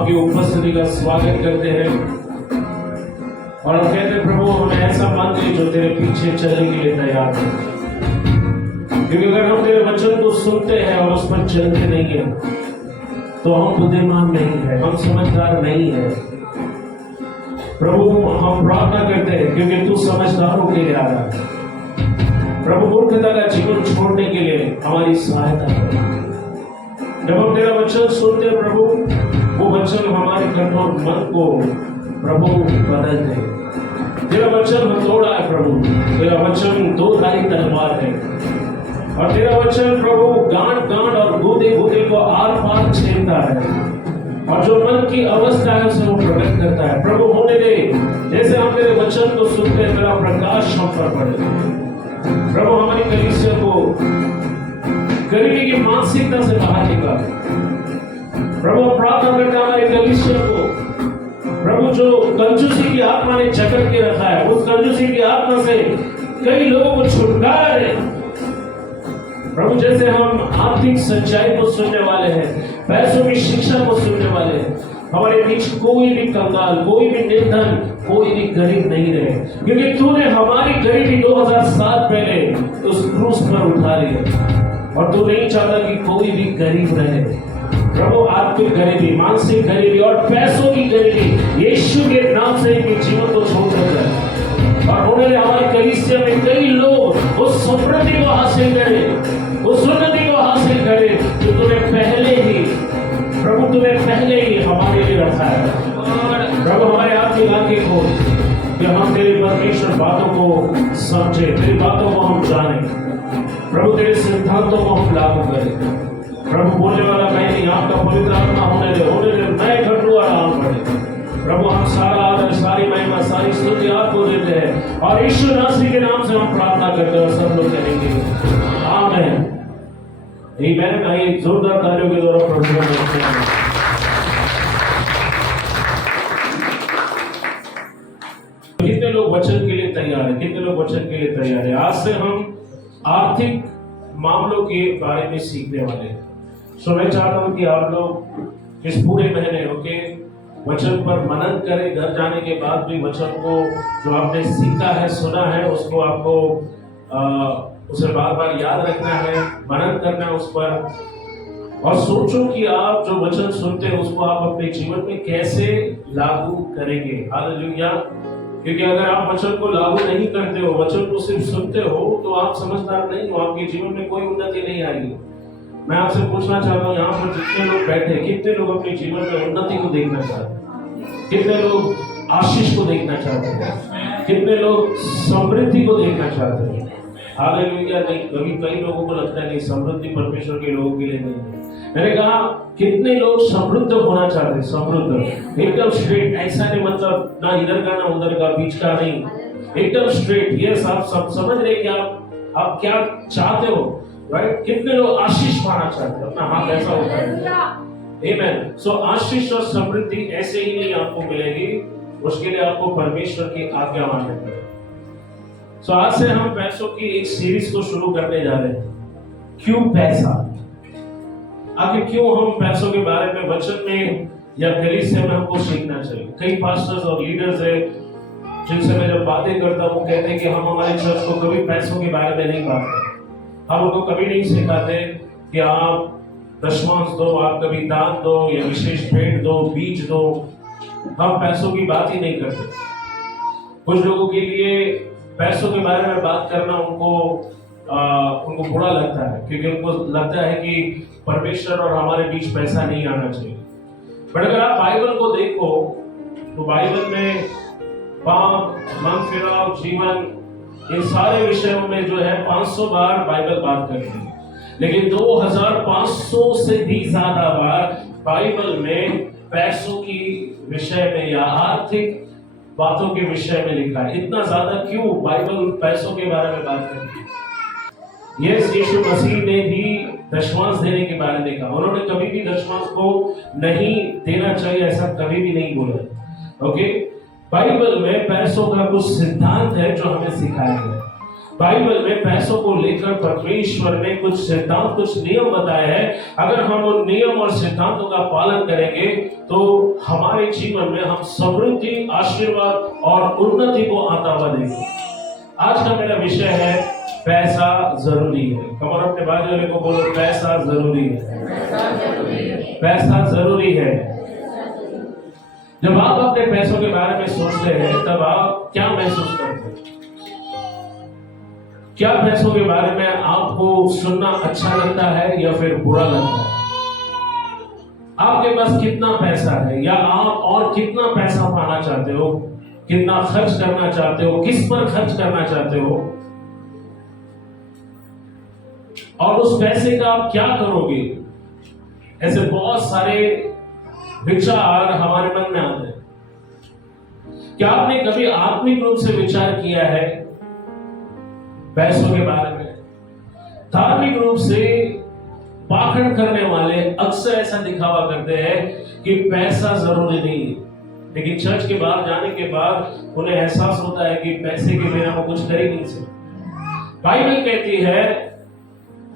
आपकी उपस्थिति का स्वागत करते हैं और हम कहते हैं प्रभु हमें ऐसा मन दे जो तेरे पीछे चलने के लिए तैयार है। क्योंकि अगर हम तेरे वचन को सुनते हैं और उस पर चलते नहीं है तो हम बुद्धिमान नहीं है, हम समझदार नहीं है। प्रभु हम प्रार्थना करते हैं क्योंकि तू समझदारों के लिए आ रहा है। प्रभु मूर्खता का जीवन छोड़ने के लिए हमारी सहायता करो। जब हम तेरा वचन सुनते हैं प्रभु, वो वचन हमारे कठोर मन को प्रभु बदल दे। तेरा वचन हथौड़ा है प्रभु, तेरा वचन दो धारी तलवार है और तेरा वचन प्रभु गांठ गांठ और गूदे गूदे को आर पार छेदता है और जो मन की अवस्था है उसे वो प्रकट करता है। प्रभु होने दे जैसे हम तेरे वचन को सुनते हैं, तेरा प्रकाश हम पर पड़े। प्रभु हमारी कलीसिया को गरीबी की मानसिकता से बाहर निकाल। प्रभु प्रार्थना करते हैं हमारी कलीसिया को, प्रभु जो कंजूसी की आत्मा ने जकड़ के रखा है, उस कंजूसी की आत्मा से कई लोगों को छुटकारा दे। प्रभु जैसे हम आर्थिक सच्चाई को सुनने वाले हैं, पैसों की शिक्षा को सुनने वाले हैं, हमारे बीच कोई भी कंगाल, कोई भी निर्धन, कोई भी गरीब नहीं रहे, क्योंकि तूने हमारी गरीबी 2000 साल पहले उस क्रूस पर उठा लिया और तू नहीं चाहता कि कोई भी गरीब रहे। प्रभु आपकी गरीबी, मानसिक गरीबी और पैसों की गरीबी यीशु के नाम से इनके जीवन को छोड़ देता है और उन्होंने हमारी कलीसिया में कई लोग उस समृद्धि को हासिल करें, उस उन्नति को हासिल करें जो तूने पहले ही, प्रभु तूने पहले ही हमारे लिए रखा है। प्रभु हमारे आपकी आंखें को कि हम तेरी परमेश्वर बातों को समझे, तेरी बातों को हम जाने, प्रभु तेरे सिद्धांतों को हम लागू करें। प्रभु बोलने वाला मैं नहीं, आपका पवित्र आत्मा होने दे, मैं घटू आराम पड़े। प्रभु हम सारा आदर, सारी महिमा, सारी स्तुति आपको देते हैं और यीशु नासरी के नाम से हम प्रार्थना करते हैं और सब लोग कहेंगे आमीन। आमीन। आइए जोरदार तालियों के द्वारा प्रभु को नमस्ते करें। कितने लोग वचन के लिए तैयार हैं? कितने लोग वचन के लिए तैयार हैं? आज से हम आर्थिक मामलों के बारे में सीखने वाले हैं। सो मैं चाहता हूं कि आप लोग इस पूरे महीने ओके वचन पर मनन करें। घर जाने के बाद भी वचन को जो आपने सीखा है, सुना है, उसको आपको उसे बार बार याद रखना है, मनन करना है उस पर और सोचो कि आप जो वचन सुनते हैं उसको आप अपने जीवन में कैसे लागू करेंगे। हालेलुया। क्योंकि अगर आप वचन को लागू नहीं करते हो, वचन को सिर्फ सुनते हो, तो आप समझदार नहीं हो, आपके जीवन में कोई उन्नति नहीं आएगी। मैं आपसे पूछना चाहता हूँ, यहाँ पर जितने लोग बैठे, कितने लोग अपने जीवन में उन्नति को देखना चाहते हैं? कितने लोग आशीष को देखना चाहते हैं? कितने लोग समृद्धि को देखना चाहते हैं? हालेलुया। नहीं, कभी कई लोगों को लगता है नहीं, समृद्धि परमेश्वर के लोगों के लिए नहीं है। मैंने कहा कितने लोग समृद्ध होना चाहते हैं? समृद्ध एकदम स्ट्रेट, ऐसा नहीं मतलब ना इधर का ना उधर का, बीच का नहीं, एकदम स्ट्रेट। ये आप सब समझ रहे कि आप क्या चाहते हो, राइट? कितने लोग आशीष पाना चाहते हैं? अपना हाथ ऐसा होता है। आमीन। सो आशीष और समृद्धि ऐसे ही नहीं आपको मिलेगी, उसके लिए आपको परमेश्वर की आज्ञा माननी पड़ेगी। सो आज से हम पैसों की एक सीरीज को शुरू करने जा रहे हैं। क्यों पैसा? आखिर क्यों हम पैसों के बारे में वचन में या कलीसिया में हमको सीखना चाहिए? कई पास्टर्स और लीडर्स हैं जिनसे मैं जब बातें करता हूँ, वो कहते हैं कि हम हमारे चर्च को कभी पैसों के बारे में नहीं बात करते। हम उनको कभी नहीं सिखाते कि आप दशमांश दो, आप कभी दान दो या विशेष भेंट दो, बीज दो। हम पैसों की बात ही नहीं करते। कुछ लोगों के लिए पैसों के बारे में बात करना उनको बुरा लगता है, क्योंकि उनको लगता है कि परमेश्वर और हमारे बीच पैसा नहीं आना चाहिए। बट अगर आप बाइबल को देखो तो बाइबल में पाप, मन फिराव, जीवन, इन सारे विषयों में जो है 500 बार बाइबल बात करती है, लेकिन 2500 से भी ज्यादा बार बाइबल में पैसों की विषय में या आर्थिक बातों के विषय में लिखा है। इतना ज्यादा क्यों बाइबल पैसों के बारे में बात करती है? यस, यीशु मसीह ने भी दशमांश देने के बारे में कहा। उन्होंने कभी भी दशमांश को नहीं देना चाहिए ऐसा कभी भी नहीं बोला। ओके, बाइबल में पैसों का कुछ सिद्धांत है जो हमें सिखाया गया है बाइबल में पैसों को लेकर परमेश्वर ने कुछ सिद्धांत, कुछ नियम बताए हैं। अगर हम उन नियम और सिद्धांतों का पालन करेंगे तो हमारे जीवन में हम समृद्धि, आशीर्वाद और उन्नति को आता हुआ देखेंगे। आज का मेरा विषय है पैसा जरूरी है। कमर अपने बाजू वाले को बोलो, पैसा जरूरी है। पैसा जरूरी है। जब आप अपने पैसों के बारे में सोचते हैं तब आप क्या महसूस करते हैं? क्या पैसों के बारे में आपको सुनना अच्छा लगता है या फिर बुरा लगता है? आपके पास कितना पैसा है, या आप और कितना पैसा पाना चाहते हो, कितना खर्च करना चाहते हो, किस पर खर्च करना चाहते हो, और उस पैसे का आप क्या करोगे? ऐसे बहुत सारे विचार हमारे मन में आते हैं। क्या आपने कभी आत्मिक रूप से विचार किया है पैसों के बारे में? धार्मिक रूप से पाखंड करने वाले अक्सर ऐसा दिखावा करते हैं कि पैसा जरूरी नहीं है, लेकिन चर्च के बाहर जाने के बाद उन्हें एहसास होता है कि पैसे के बिना वो कुछ कर ही नहीं सकते। बाइबल कहती है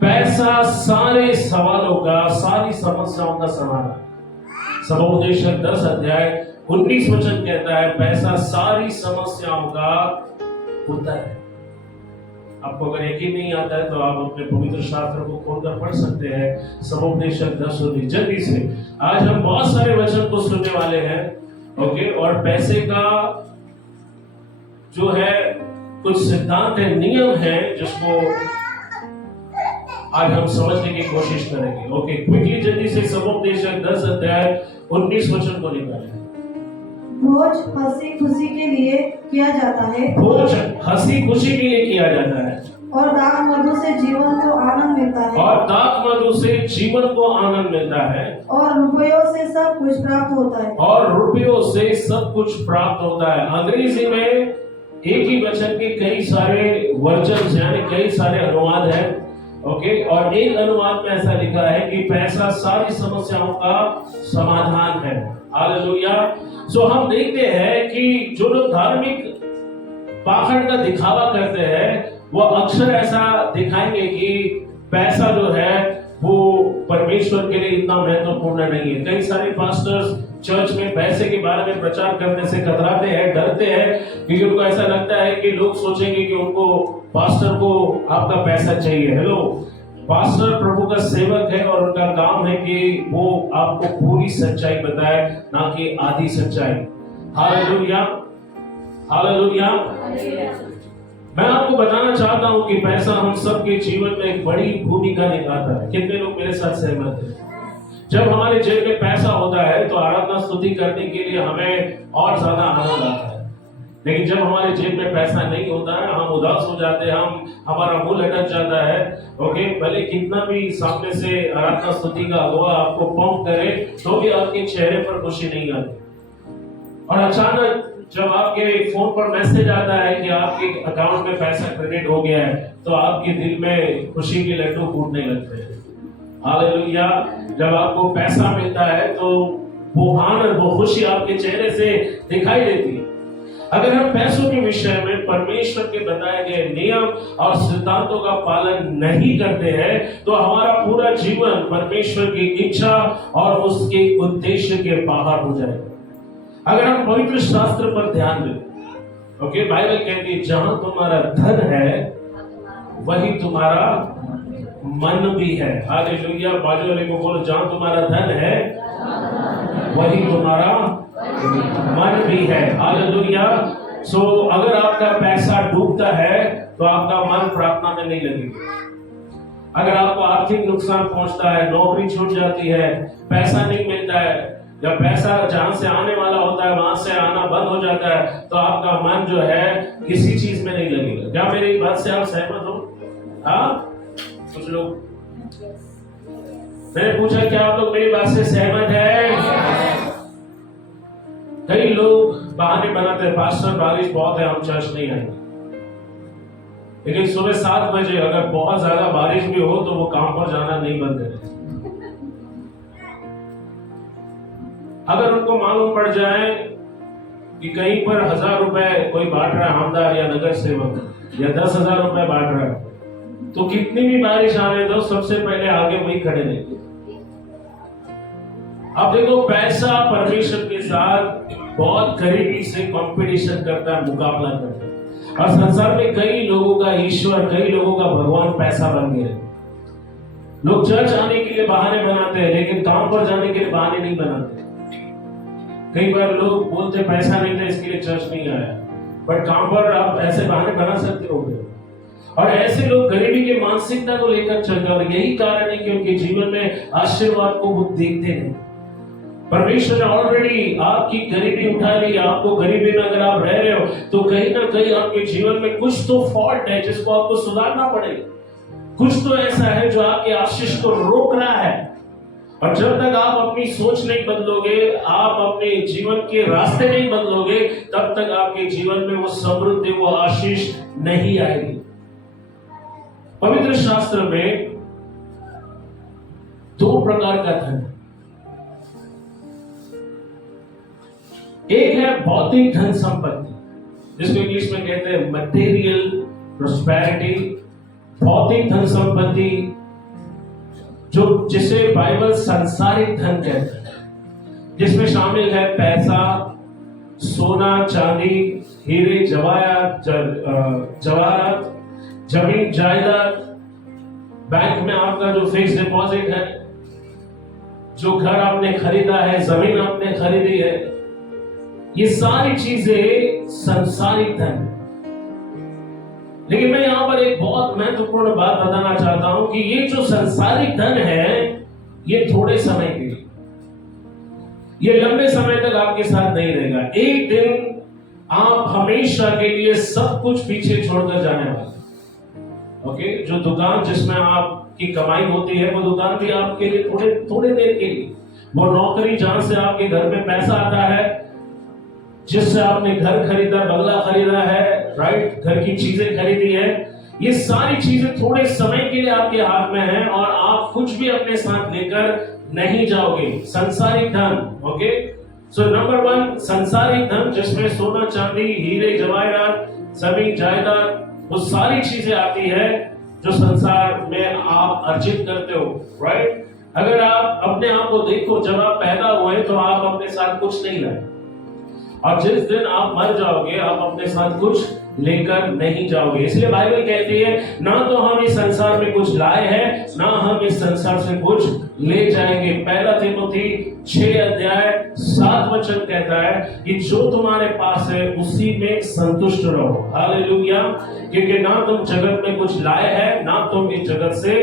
पैसा सारे सवालों का, सारी समस्याओं का समाधान। सबोपदेशक 10 अध्याय 19 वचन कहता है पैसा सारी समस्याओं का उत्तर है। आपको अगर यकीन नहीं आता है तो आप अपने पवित्र शास्त्र को खोलकर पढ़ सकते हैं। सबोपदेशक 10:19। जल्दी से आज हम बहुत सारे वचन को सुनने वाले हैं, ओके। और पैसे का जो है कुछ सिद्धांत है, नियम है, जिसको आज हम समझने की कोशिश करेंगे। ओके, क्विकली जल्दी से सबोपदेशक 10 अध्याय 19 वचन को निकालें। भोज हंसी खुशी के लिए किया जाता है। भोज हंसी खुशी के लिए किया जाता है। और दाख मधु से जीवन को आनंद मिलता है। और दाख मधु से जीवन को आनंद मिलता है। और रुपयों से सब कुछ प्राप्त होता है। और रुपयों से सब कुछ प्राप्त होता है। अंग्रेजी में एक ही वचन के कई सारे वर्जन यानी कई सारे अनुवाद हैं, ओके। और एक अनुवाद में ऐसा लिखा है कि पैसा सारी समस्याओं का समाधान है। हालेलुया। सो हम देखते हैं कि जो लोग धार्मिक पाखंड का दिखावा करते हैं वो अक्सर ऐसा दिखाएंगे कि पैसा जो है वो परमेश्वर के लिए इतना महत्वपूर्ण नहीं है। कई सारे पास्टर्स चर्च में पैसे के बारे में प्रचार करने से कतराते हैं, डरते हैं, क्योंकि उनको ऐसा लगता है कि लोग सोचेंगे कि उनको, पास्टर को आपका पैसा चाहिए। हेलो, पास्टर प्रभु का सेवक है और उनका काम है कि वो आपको पूरी सच्चाई बताए, ना कि आधी सच्चाई। Hallelujah, hallelujah. मैं आपको बताना चाहता हूं कि पैसा हम सबके जीवन में एक बड़ी भूमिका निभाता है। कितने लोग मेरे साथ सहमत हैं? जब हमारे जेब में पैसा होता है तो आराधना स्तुति करने के लिए हमें और ज्यादा आनंद आता है, लेकिन जब हमारे जेब में पैसा नहीं होता है हम उदास हो जाते हैं, हमारा मुंह लटक जाता है। ओके, भले कितना भी सामने से आराधना स्तुति का अगुवा आपको पंप करे तो भी आपके चेहरे पर खुशी नहीं आती। और अचानक जब आपके फोन पर मैसेज आता है कि आपके अकाउंट में पैसा क्रेडिट हो गया है तो आपके दिल में खुशी के लड्डू फूटने लगते हैं। हालेलुया। जब आपको पैसा मिलता है तो वो आनंद, वो खुशी आपके चेहरे से दिखाई देती है। अगर हम पैसों के विषय में परमेश्वर के बताए गए नियम और सिद्धांतों का पालन नहीं करते हैं तो हमारा पूरा जीवन परमेश्वर की इच्छा और उसके उद्देश्य के बाहर हो जाएगा। अगर हम पवित्र शास्त्र पर ध्यान दें, ओके, बाइबल कहती है जहां तुम्हारा धन है वही तुम्हारा मन भी है। हालेलुया। बाजू वाले को बोलो, जहां तुम्हारा धन है वही तुम्हारा मन भी है। हालेलुया। सो अगर आपका पैसा डूबता है तो आपका मन प्रार्थना में नहीं लगेगा। अगर आपको आर्थिक नुकसान पहुंचता है, नौकरी छूट जाती है, पैसा नहीं मिलता है, जब पैसा जहां से आने वाला होता है वहां से आना बंद हो जाता है तो आपका मन जो है किसी चीज में नहीं लगेगा। क्या मेरी बात से आप सहमत हो? हाँ, कुछ लोग, मैंने पूछा क्या आप लोग मेरी बात से सहमत है? कई लोग बहाने बनाते हैं, पास्टर बारिश बहुत है हम चर्च नहीं आएंगे, लेकिन सुबह 7 बजे अगर बहुत ज्यादा बारिश भी हो तो वो काम पर जाना नहीं बंद करें। अगर उनको मालूम पड़ जाए कि कहीं पर 1000 रुपए कोई बांट रहा है, आमदार या नगर सेवक, या 10,000 रुपए बांट रहा है, तो कितनी भी बारिश आने दो, सबसे पहले आगे वही खड़े रहेंगे। अब देखो, पैसा परमेश्वर के साथ बहुत करीबी से कंपटीशन करता है, मुकाबला करता है। और संसार में कई लोगों का ईश्वर, कई लोगों का भगवान पैसा बन गया। लोग चर्च आने के लिए बहाने बनाते हैं, लेकिन काम पर जाने के लिए बहाने नहीं बनाते। कई बार लोग बोलते पैसा नहीं था इसके लिए चर्च नहीं आया, बट काम पर आप ऐसे बहाने बना सकते हो। और ऐसे लोग गरीबी की मानसिकता को लेकर चलते हैं, और यही कारण है कि उनके जीवन में आशीर्वाद को वो देखते हैं। परमेश्वर ने ऑलरेडी आपकी गरीबी उठा ली। आपको गरीबी में अगर आप रह रहे हो, तो कहीं ना कहीं आपके जीवन में कुछ तो फॉल्ट है जिसको आपको सुधारना पड़ेगा। कुछ तो ऐसा है जो आपके आशीष को रोक रहा है। और जब तक आप अपनी सोच नहीं बदलोगे, आप अपने जीवन के रास्ते नहीं बदलोगे, तब तक आपके जीवन में वो समृद्धि, वो आशीष नहीं आएगी। पवित्र शास्त्र में 2 प्रकार का धन, एक है भौतिक धन संपत्ति, जिसको इंग्लिश में कहते हैं मटेरियल प्रोस्पेरिटी। भौतिक धन संपत्ति जिसे बाइबल सांसारिक धन कहता है, जिसमें शामिल है पैसा, सोना चांदी, हीरे जवाहरात, जमीन जायदाद, बैंक में आपका जो फिक्स डिपॉजिट है, जो घर आपने खरीदा है, जमीन आपने खरीदी है, ये सारी चीजें सांसारिक धन है। लेकिन मैं यहां पर एक बहुत महत्वपूर्ण बात बताना चाहता हूं कि ये जो सांसारिक धन है, ये थोड़े समय के लिए, ये लंबे समय तक आपके साथ नहीं रहेगा। एक दिन आप हमेशा के लिए सब कुछ पीछे छोड़कर जाने वाले। ओके, जो दुकान जिसमें आपकी कमाई होती है, वो दुकान भी आपके लिए थोड़े देर के लिए, वो नौकरी जहां से आपके घर में पैसा आता है, जिससे आपने घर खरीदा, बंगला खरीदा है, राइट, घर की चीजें खरीदी है, ये सारी चीजें थोड़े समय के लिए आपके हाथ में है, और आप कुछ भी अपने साथ लेकर नहीं जाओगे। सांसारिक धन, ओके। सो नंबर 1, सांसारिक धन, जिसमें सोना चांदी, हीरे जवाहरात, जमीन जायदाद, वो सारी चीजें आती है जो संसार में आप अर्जित करते हो, राइट। अगर आप अपने आप को देखो, जब आप पैदा हुए तो आप अपने साथ कुछ नहीं लाए, और जिस दिन आप मर जाओगे आप अपने साथ कुछ लेकर नहीं जाओगे। इसलिए बाइबल कहती है, ना तो हम इस संसार में कुछ लाए हैं, ना हम इस संसार से कुछ ले जाएंगे। 1 तीमुथी 6:7 कहता है कि जो तुम्हारे पास है उसी में संतुष्ट रहो। हालेलुया। क्योंकि ना तुम जगत में कुछ लाए हैं, ना तुम इस जगत से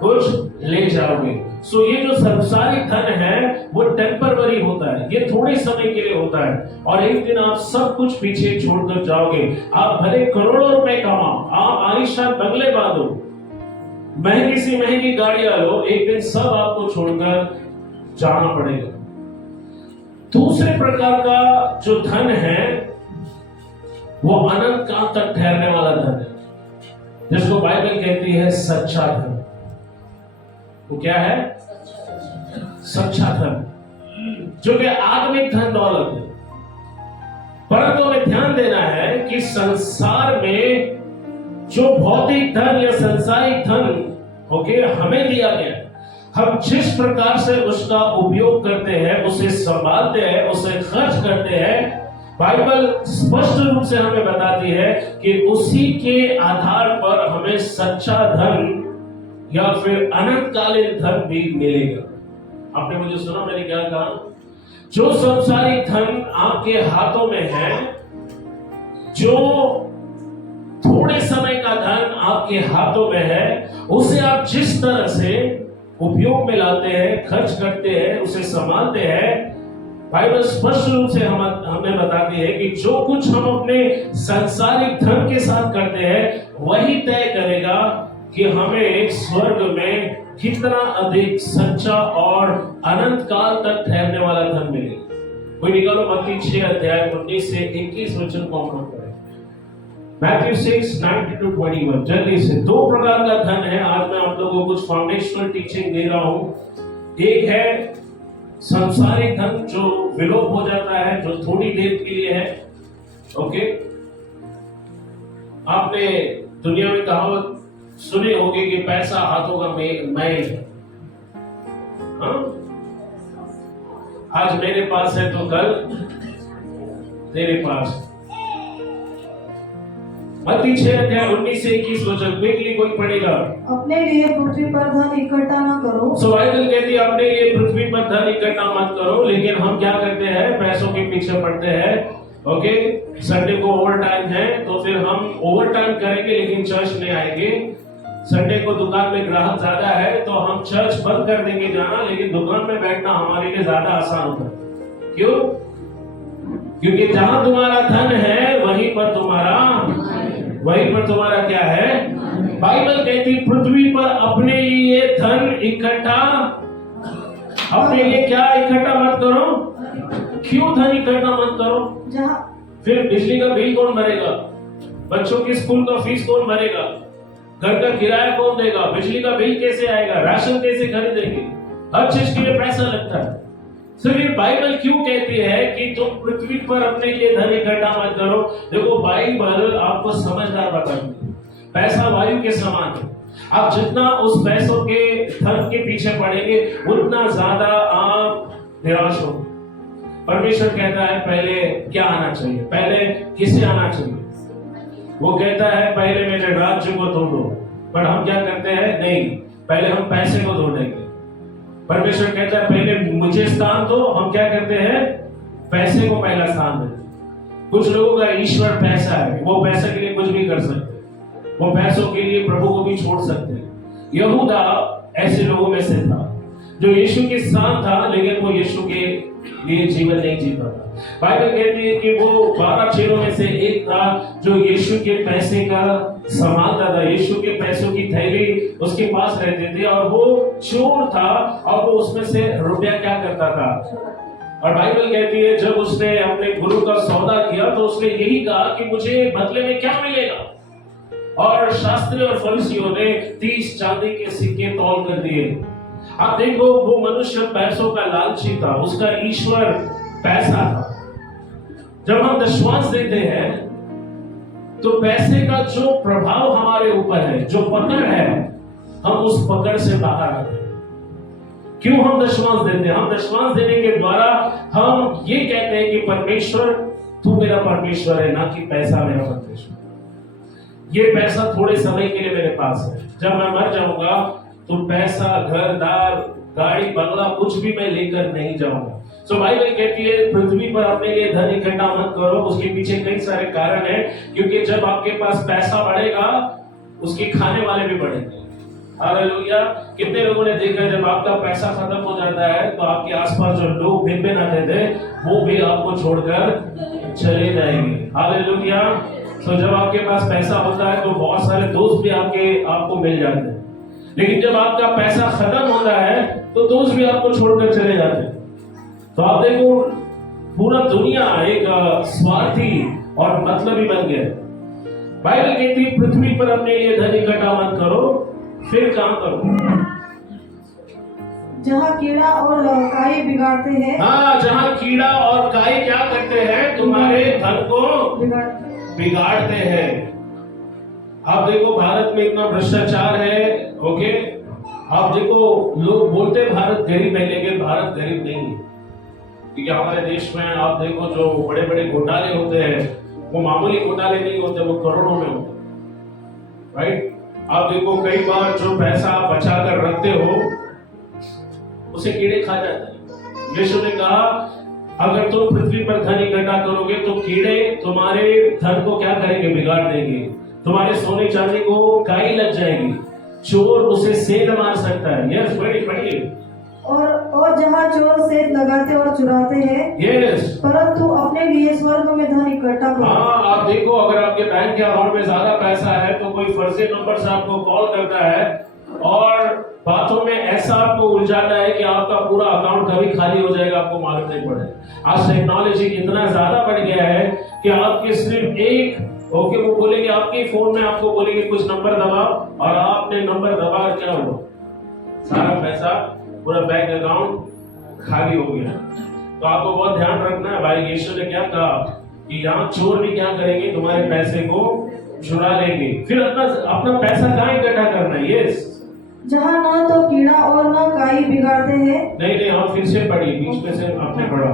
कुछ ले जाओगे। सो ये जो सांसारिक धन है वो टेम्परवरी होता है, ये थोड़े समय के लिए होता है, और एक दिन आप सब कुछ पीछे छोड़कर जाओगे। आप भले करोड़ों रुपए कमाओ, आप आलीशान बंगले बांधो, महंगी सी महंगी गाड़ियां लो, एक दिन सब आपको छोड़कर जाना पड़ेगा। दूसरे प्रकार का जो धन है वो अनंत काल तक ठहरने वाला धन है, जिसको बाइबल कहती है सच्चा धन। वो क्या है? सच्चा धन, जो कि आत्मिक धन दौलत है। परंतु हमें ध्यान देना है कि संसार में जो भौतिक धन या सांसारिक धन ओके हमें दिया गया, हम जिस प्रकार से उसका उपयोग करते हैं, उसे संभालते हैं, उसे खर्च करते हैं, बाइबल स्पष्ट रूप से हमें बताती है कि उसी के आधार पर हमें सच्चा धन या फिर अनंतकालीन धन भी मिलेगा। आपने मुझे सुना, मैंने क्या कहा? जो सांसारिक धन आपके हाथों में है, जो थोड़े समय का धन आपके हाथों में है, उसे आप जिस तरह से उपयोग में लाते हैं, खर्च करते हैं, उसे संभालते हैं, बाइबल स्पष्ट रूप से हमें बताती है कि जो कुछ हम अपने सांसारिक धन के साथ करते हैं, वही तय करेगा कि हमें स्वर्ग में कितना अधिक सच्चा और अनंत काल तक ठहरने वाला धन मिलेगा। कोई निकालो मत्ती 6:19 से 21 वचन को हम पढ़ें। मैथ्यू 6:19-21। जल्दी से। 2 प्रकार का धन है। आज मैं आप लोगों को कुछ फाउंडेशनल टीचिंग दे रहा हूं। एक है सांसारिक धन जो विलोप हो जाता है, जो थोड़ी देर के लिए है, ओके। आपने दुनिया में कहावत सुने होंगे कि पैसा हाथों का मैल है। हाँ? आज मेरे पास है तो कल तेरे पास। मत्ती 6:19 से 21 वचन क्विकली कोई पढ़ेगा। अपने लिए पृथ्वी पर धन इकट्ठा न करो। सो बाइबल कहती है अपने लिए पृथ्वी पर धन इकट्ठा मत करो, लेकिन हम क्या करते हैं? पैसों के पीछे पड़ते हैं। ओके, संडे को ओवर टाइम है तो फिर हम ओवर टाइम करेंगे लेकिन चर्च नहीं आएंगे। संडे को दुकान में ग्राहक ज्यादा है तो हम चर्च बंद कर देंगे जाना, लेकिन दुकान में बैठना हमारे लिए ज्यादा आसान होता है। क्यों? क्योंकि जहां तुम्हारा धन है वहीं पर तुम्हारा क्या है? बाइबल कहती पृथ्वी पर अपने लिए धन इकट्ठा, अपने लिए क्या इकट्ठा मत करो। क्यों धन इकट्ठा मत करो? फिर बिजली का बिल कौन भरेगा? बच्चों की स्कूल का फीस कौन भरेगा? घर का किराया कौन देगा? बिजली का बिल कैसे आएगा? राशन कैसे खरीदेंगे? हर चीज के लिए पैसा लगता है। सिर्फ बाइबल क्यों कहती है कि तुम पृथ्वी पर अपने लिए धन इकट्ठा मत करो? देखो बाइबल आपको समझदार बताती है, पैसा वायु के समान है। आप जितना उस पैसों के धन के पीछे पड़ेंगे उतना ज्यादा आप निराश होंगे। परमेश्वर कहता है पहले क्या आना चाहिए? पहले किसे आना चाहिए? वो कहता है पहले मेरे राज्य को ढूंढो, पर हम क्या करते हैं? नहीं, पहले हम पैसे को ढूंढेंगे। परमेश्वर कहता है पहले मुझे स्थान दो, हम क्या करते हैं? पैसे को पहला स्थान देते। कुछ लोगों का ईश्वर पैसा है, वो पैसे के लिए कुछ भी कर सकते, वो पैसों के लिए प्रभु को भी छोड़ सकते हैं। यहूदा ऐसे लोगों में से था जो यीशु के साथ था, लेकिन वो यीशु के लिए जीवन नहीं जीता था। बाइबल कहती है कि वो 12 चेलों में से एक था जो यीशु के पैसे का संभालता था। यीशु के पैसों की थैली उसके पास रहती थी और वो चोर था और वो उसमें से रुपया क्या करता था। और बाइबल कहती है जब उसने अपने गुरु का सौदा किया तो उसने यही कहा कि मुझे बदले में क्या मिलेगा। और शास्त्री और फरीसियों ने 30 चांदी के सिक्के तौल कर दिए। आप देखो वो मनुष्य पैसों का लालची था, उसका ईश्वर पैसा था। जब हम दशमांश देते हैं तो पैसे का जो प्रभाव हमारे ऊपर है, जो पकड़ है, हम उस पकड़ से बाहर आते हैं। क्यों हम दशमांश देते हैं? हम दशमांश देने के द्वारा हम ये कहते हैं कि परमेश्वर तू मेरा परमेश्वर है, ना कि पैसा मेरा परमेश्वर। ये पैसा थोड़े समय के लिए मेरे पास है, जब मैं मर जाऊंगा तो पैसा, घर दार, गाड़ी बंगला कुछ भी मैं लेकर नहीं जाऊंगा। सो बाइबल कहती है पृथ्वी पर अपने लिए धन इकट्ठा मत करो। उसके पीछे कई सारे कारण हैं, क्योंकि जब आपके पास पैसा बढ़ेगा उसके खाने वाले भी बढ़ेंगे। हालेलुया। कितने लोगों ने देखा है जब आपका पैसा खत्म हो जाता है तो आपके आसपास जो लोग भिन्न आते थे वो भी आपको छोड़कर चले जाएंगे। हालेलुया। तो जब आपके पास पैसा होता है तो बहुत सारे दोस्त भी आपको मिल जाते हैं, लेकिन जब आपका पैसा खत्म होता है तो दोस्त भी आपको छोड़कर चले जाते हैं। तो आप देखो पूरा दुनिया एक स्वार्थी और मतलबी बन गया। बाइबल कहती है पृथ्वी पर अपने लिए धन इकट्ठा मत करो, फिर काम करो जहाँ कीड़ा और काई बिगाड़ते हैं। हाँ, जहाँ कीड़ा और काई क्या करते हैं? तुम्हारे धन को बिगाड़ते हैं। आप देखो भारत में इतना भ्रष्टाचार है। ओके, आप देखो लोग बोलते हैं भारत गरीब है, लेकिन भारत गरीब नहीं है। क्योंकि हमारे देश में आप देखो जो बड़े बड़े घोटाले होते हैं वो मामूली घोटाले नहीं होते, वो करोड़ों में होते, राइट। आप देखो कई बार जो पैसा आप बचा कर रखते हो उसे कीड़े खा जाते हैं। यीशु ने कहा अगर तुम पृथ्वी पर धन इकट्ठा करोगे तो कीड़े तुम्हारे धन को क्या करेंगे? बिगाड़ देंगे। तुम्हारे सोने चांदी को काई लग जाएगी, चोर उसे सेंध मार सकता है। यस, पढ़िए। और जहाँ चोर सेंध लगाते और चुराते हैं, यस, परंतु अपने लिए स्वर्ग में धन इकट्ठा करो। हाँ, आप देखो अगर आपके बैंक के अकाउंट में ज्यादा पैसा है तो कोई फर्जी नंबर से आपको कॉल करता है और बातों में ऐसा आपको उलझाता है कि आपका पूरा अकाउंट कभी खाली हो जाएगा, आपको मालूम नहीं पड़ेगा। आज टेक्नोलॉजी इतना ज्यादा बढ़ गया है कि आपके सिर्फ एक वो बोलेंगे आपके फोन में, आपको बोलेंगे कुछ नंबर दबाओ और आपने नंबर दबा क्या हुआ? सारा पैसा, पूरा बैंक अकाउंट खाली हो गया। तो आपको बहुत ध्यान रखना है। भाई यीशु ने क्या कहा कि यहाँ चोर भी क्या करेंगे? तुम्हारे पैसे को चुरा लेंगे। फिर अपना अपना पैसा कहाँ इकट्ठा करना है? यस, जहाँ न तो कीड़ा और न काई बिगाड़ते हैं, नहीं हम फिर से पढ़िए, बीच में से आपने पढ़ा।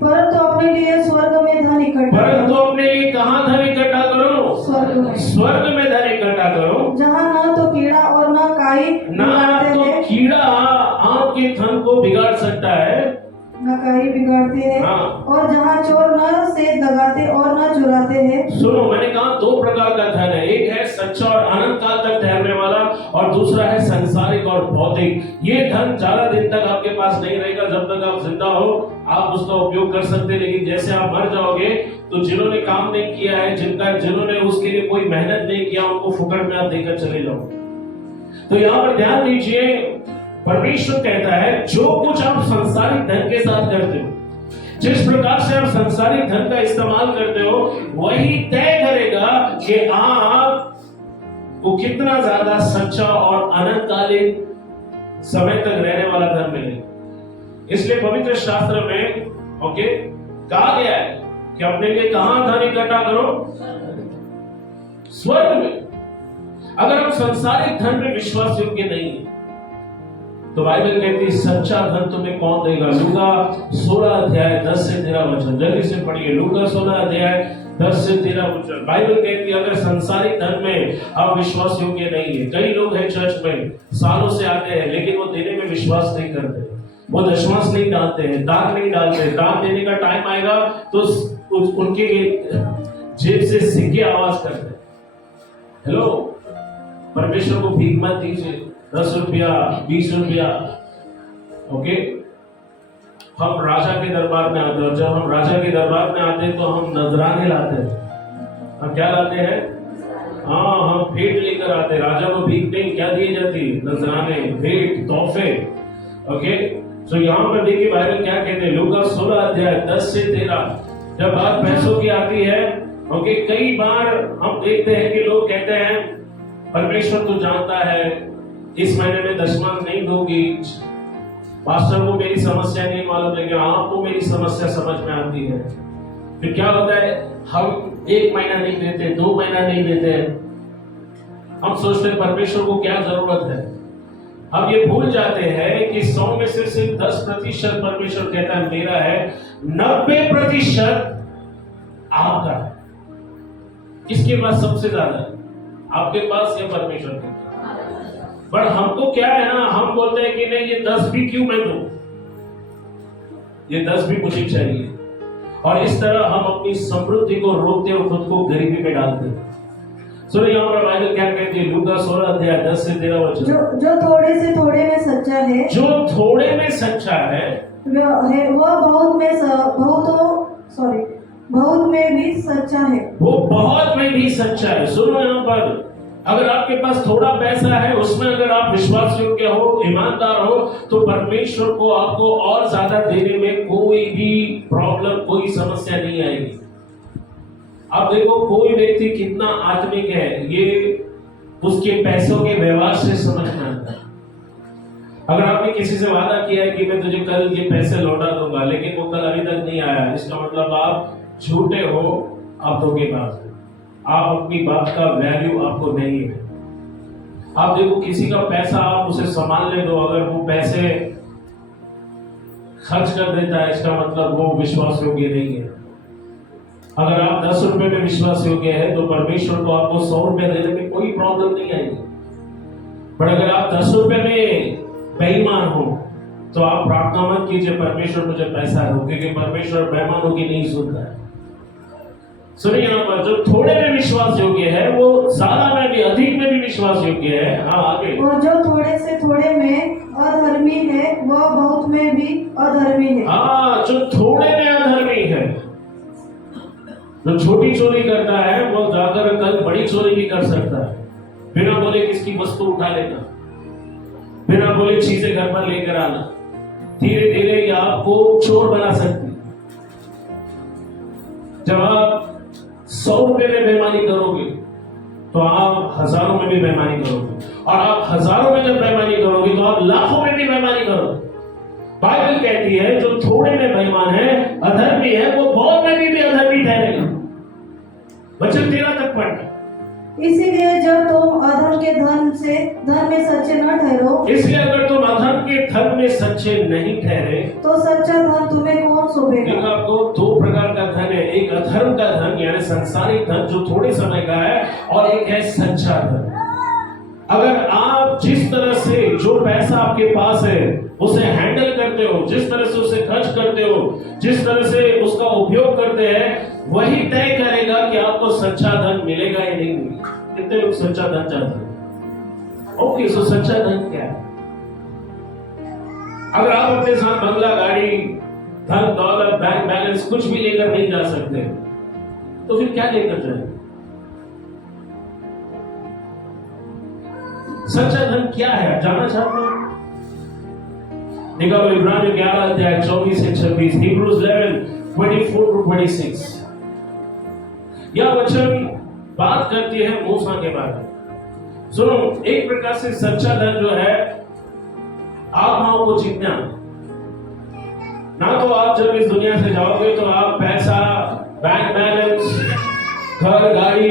परंतु अपने लिए स्वर्ग में धन इकट्ठा परंतु करो। अपने लिए कहाँ धन इकट्ठा करो? स्वर्ग में, स्वर्ग में धन इकट्ठा करो, जहाँ न तो कीड़ा और न काई ना बिगाड़ते तो हैं, कीड़ा आपके धन को बिगाड़ सकता है, न काई बिगाड़ते हैं, हाँ। और जहाँ चोर न से दगाते और न चुराते हैं। सुनो, मैंने कहा दो प्रकार का धन है, एक है सच्चा और अनंत काल तक ठहरने वाला, और दूसरा है संसारिक और भौतिक। ये धन ज्यादा दिन तक आपके पास नहीं रहेगा। जब तक आप जिंदा हो आप उसका उपयोग कर सकते हैं, लेकिन जैसे आप मर जाओगे तो जिन्होंने काम नहीं किया है, जिन्होंने उसके लिए कोई मेहनत नहीं किया, उनको फुकट में आप देकर चले जाओ। तो यहाँ पर ध्यान दीजिए, परमेश्वर कहता है जो कुछ आप संसारिक धन के साथ करते हो, जिस प्रकार से आप संसारिक धन का इस्तेमाल करते हो, वही तय करेगा कि आप को कितना ज्यादा सच्चा और अनंतकालीन समय तक रहने वाला धन मिलेगा। इसलिए पवित्र शास्त्र में कहा गया है कि अपने लिए कहां धन इकट्ठा करो? स्वर्ग में। अगर हम संसारिक धन में विश्वास योग्य नहीं है तो बाइबल कहती है सच्चा धन तुम्हें कौन देगा? लूका 16 अध्याय 10 से 13 वचन, जल्दी से पढ़िए। लूका 16 अध्याय 10 से 13 वचन। बाइबल कहती है अगर संसारिक धन में आप विश्वास योग्य नहीं है, कई लोग हैं चर्च में सालों से आते हैं लेकिन वो देने में विश्वास नहीं करते, वो दशमांश नहीं डालते हैं, दान नहीं डालते हैं। दान देने का टाइम आएगा तो उनके जेब से सिक्के आवाज करते हैं। हेलो, परमेश्वर को भीख मत दीजिए, 10 रुपया 20 रुपया। ओके, हम राजा के दरबार में आते हैं, जब हम राजा के दरबार में आते हैं तो हम नजराने लाते हैं। हम क्या लाते हैं? हाँ, हम भेंट लेकर आते हैं। राजा को भीख नहीं, क्या दी जाती? नजराने, भेंट, तोहफे। ओके, तो यहाँ पर देखिए बाइबल क्या कहते हैं, लूका 16 अध्याय 10 से 13। जब बात पैसों की आती है, ओके, कई बार हम देखते हैं कि लोग कहते हैं परमेश्वर तो जानता है इस महीने में दशमांश नहीं दोगी, पास्टर को मेरी समस्या नहीं मालूम, लेकिन आपको मेरी समस्या समझ में आती है। फिर क्या होता है, हम 1 महीना नहीं देते, 2 महीना नहीं देते, हम सोचते हैं परमेश्वर को क्या जरूरत है। हम ये भूल जाते हैं कि 100 में से सिर्फ 10% परमेश्वर कहता है मेरा है, 90% आपका है। किसके पास सबसे ज्यादा है? आपके पास या परमेश्वर के पास? पर हमको क्या है ना, हम बोलते हैं कि नहीं ये 10 भी क्यों मैं दूं, ये 10 भी मुझे चाहिए, और इस तरह हम अपनी समृद्धि को रोकते और खुद को गरीबी में डालते हैं। सुनो यहाँ पर बाइबल क्या कहती है, लूका 16 अध्याय 10 से 13 वचन। जो थोड़े से थोड़े में सच्चा है, जो थोड़े में सच्चा है वह बहुत में भी सच्चा है। वो बहुत में भी सच्चा है। सुनो यहाँ पर, अगर आपके पास थोड़ा पैसा है, उसमें अगर आप विश्वास योग्य हो, ईमानदार हो, तो परमेश्वर को आपको और ज्यादा देने में कोई भी प्रॉब्लम, कोई समस्या नहीं आएगी। आप देखो कोई व्यक्ति कितना आत्मिक है, ये उसके पैसों के व्यवहार से समझ में आता है। अगर आपने किसी से वादा किया है कि मैं तुझे कल ये पैसे लौटा दूंगा, लेकिन वो कल अभी तक नहीं आया, इसका मतलब आप झूठे हो, आप धोखेबाज हो, आप अपनी बात का वैल्यू आपको नहीं है। आप देखो किसी का पैसा आप उसे संभालने दो, अगर वो पैसे खर्च कर देता है, इसका मतलब वो विश्वास योग्य नहीं है। अगर आप 10 रुपए में विश्वास योग्य है तो परमेश्वर को आपको 100 रुपए देने में कोई प्रॉब्लम नहीं आएगी। पर अगर आप 10 रुपए में बेईमान हो तो आप प्रार्थना मत कीजिए परमेश्वर मुझे पैसा दो, क्योंकि परमेश्वर बेईमानों की नहीं सुनता है। सुनिए यहाँ पर, जो थोड़े में विश्वास योग्य है वो ज्यादा में भी, अधिक में भी विश्वास योग्य है। हाँ आगे। और जो थोड़े से थोड़े में अधर्मी है वह बहुत में भी अधर्मी है। हाँ, जो थोड़े में अधर्मी है, जो छोटी चोरी करता है वो जाकर कल बड़ी चोरी भी कर सकता है। बिना बोले किसकी वस्तु उठा लेना, बिना बोले चीजें घर पर लेकर आना, धीरे धीरे ये आपको चोर बना सकती। जब आप 100 रुपए में बेईमानी करोगे तो आप हजारों में भी बेईमानी करोगे, और आप हजारों में जब बेईमानी करोगे तो आप लाखों में भी बेईमानी करोगे। बाइबल कहती है जो थोड़े में बेईमान है, अधर्मी है, वो बहुत में भी अधर्मी ठहरेगा। वचन 13 तक पढ़ना। इसीलिए जब तुम अधर्म के धन में सच्चे न ठहरो, इसलिए अगर तुम अधर्म के धन में सच्चे नहीं ठहरे, तो सच्चा धन तुम्हें कौन सौंपेगा? देखो आपको दो प्रकार का धन है, एक अधर्म का धन यानी सांसारिक धन जो थोड़े समय का है, और एक है सच्चा धन। अगर आप जिस तरह से जो पैसा आपके पास है उसे हैंडल करते हो, जिस तरह से उसे खर्च करते हो, जिस तरह से उसका उपयोग करते हैं, वही तय करेगा कि आपको सच्चा धन मिलेगा या नहीं मिलेगा। कितने लोग सच्चा धन चाहते हैं? ओके, सो सच्चा धन क्या है? अगर आप अपने साथ बंगला, गाड़ी, धन दौलत, बैंक बैलेंस कुछ भी लेकर नहीं जा सकते, तो फिर क्या लेकर जाए? सच्चा धन क्या है, जानना चाहते हैं? निकालो इब्रानियों 11 अध्याय 24 से 26, Hebrews 11 24 to 26। यह वचन बात करती है मूसा के बारे में। सुनो, एक प्रकार से सच्चा धन जो है आत्माओं को जीतना। ना तो आप जब इस दुनिया से जाओगे तो आप पैसा, बैंक बैलेंस, घर, गाड़ी,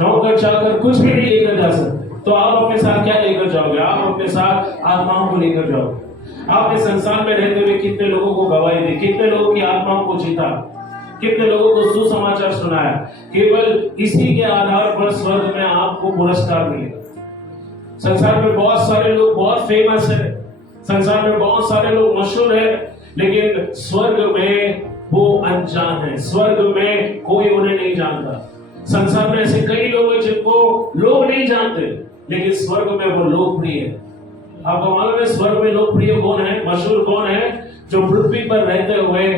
नौकर चाकर कुछ भी नहीं लेकर जा सकते। तो आप अपने साथ क्या लेकर जाओगे? आप अपने साथ आत्माओं को लेकर जाओगे। आपने संसार में रहते हुए कितने लोगों को गवाही दी, कितने लोगों की आत्माओं को जीता, कितने लोगों को सुसमाचार सुनाया। केवल इसी के आधार पर स्वर्ग में आपको पुरस्कार मिलेगा। संसार में बहुत सारे लोग बहुत फेमस है, संसार में बहुत सारे लोग मशहूर है, लेकिन स्वर्ग में वो अनजान है। स्वर्ग में कोई उन्हें नहीं जानता। संसार में ऐसे कई लोग हैं जिनको लोग नहीं जानते, लेकिन स्वर्ग में वो लोकप्रिय है। आपको मालूम है स्वर्ग में लोकप्रिय कौन है, मशहूर कौन है? जो पृथ्वी पर रहते हुए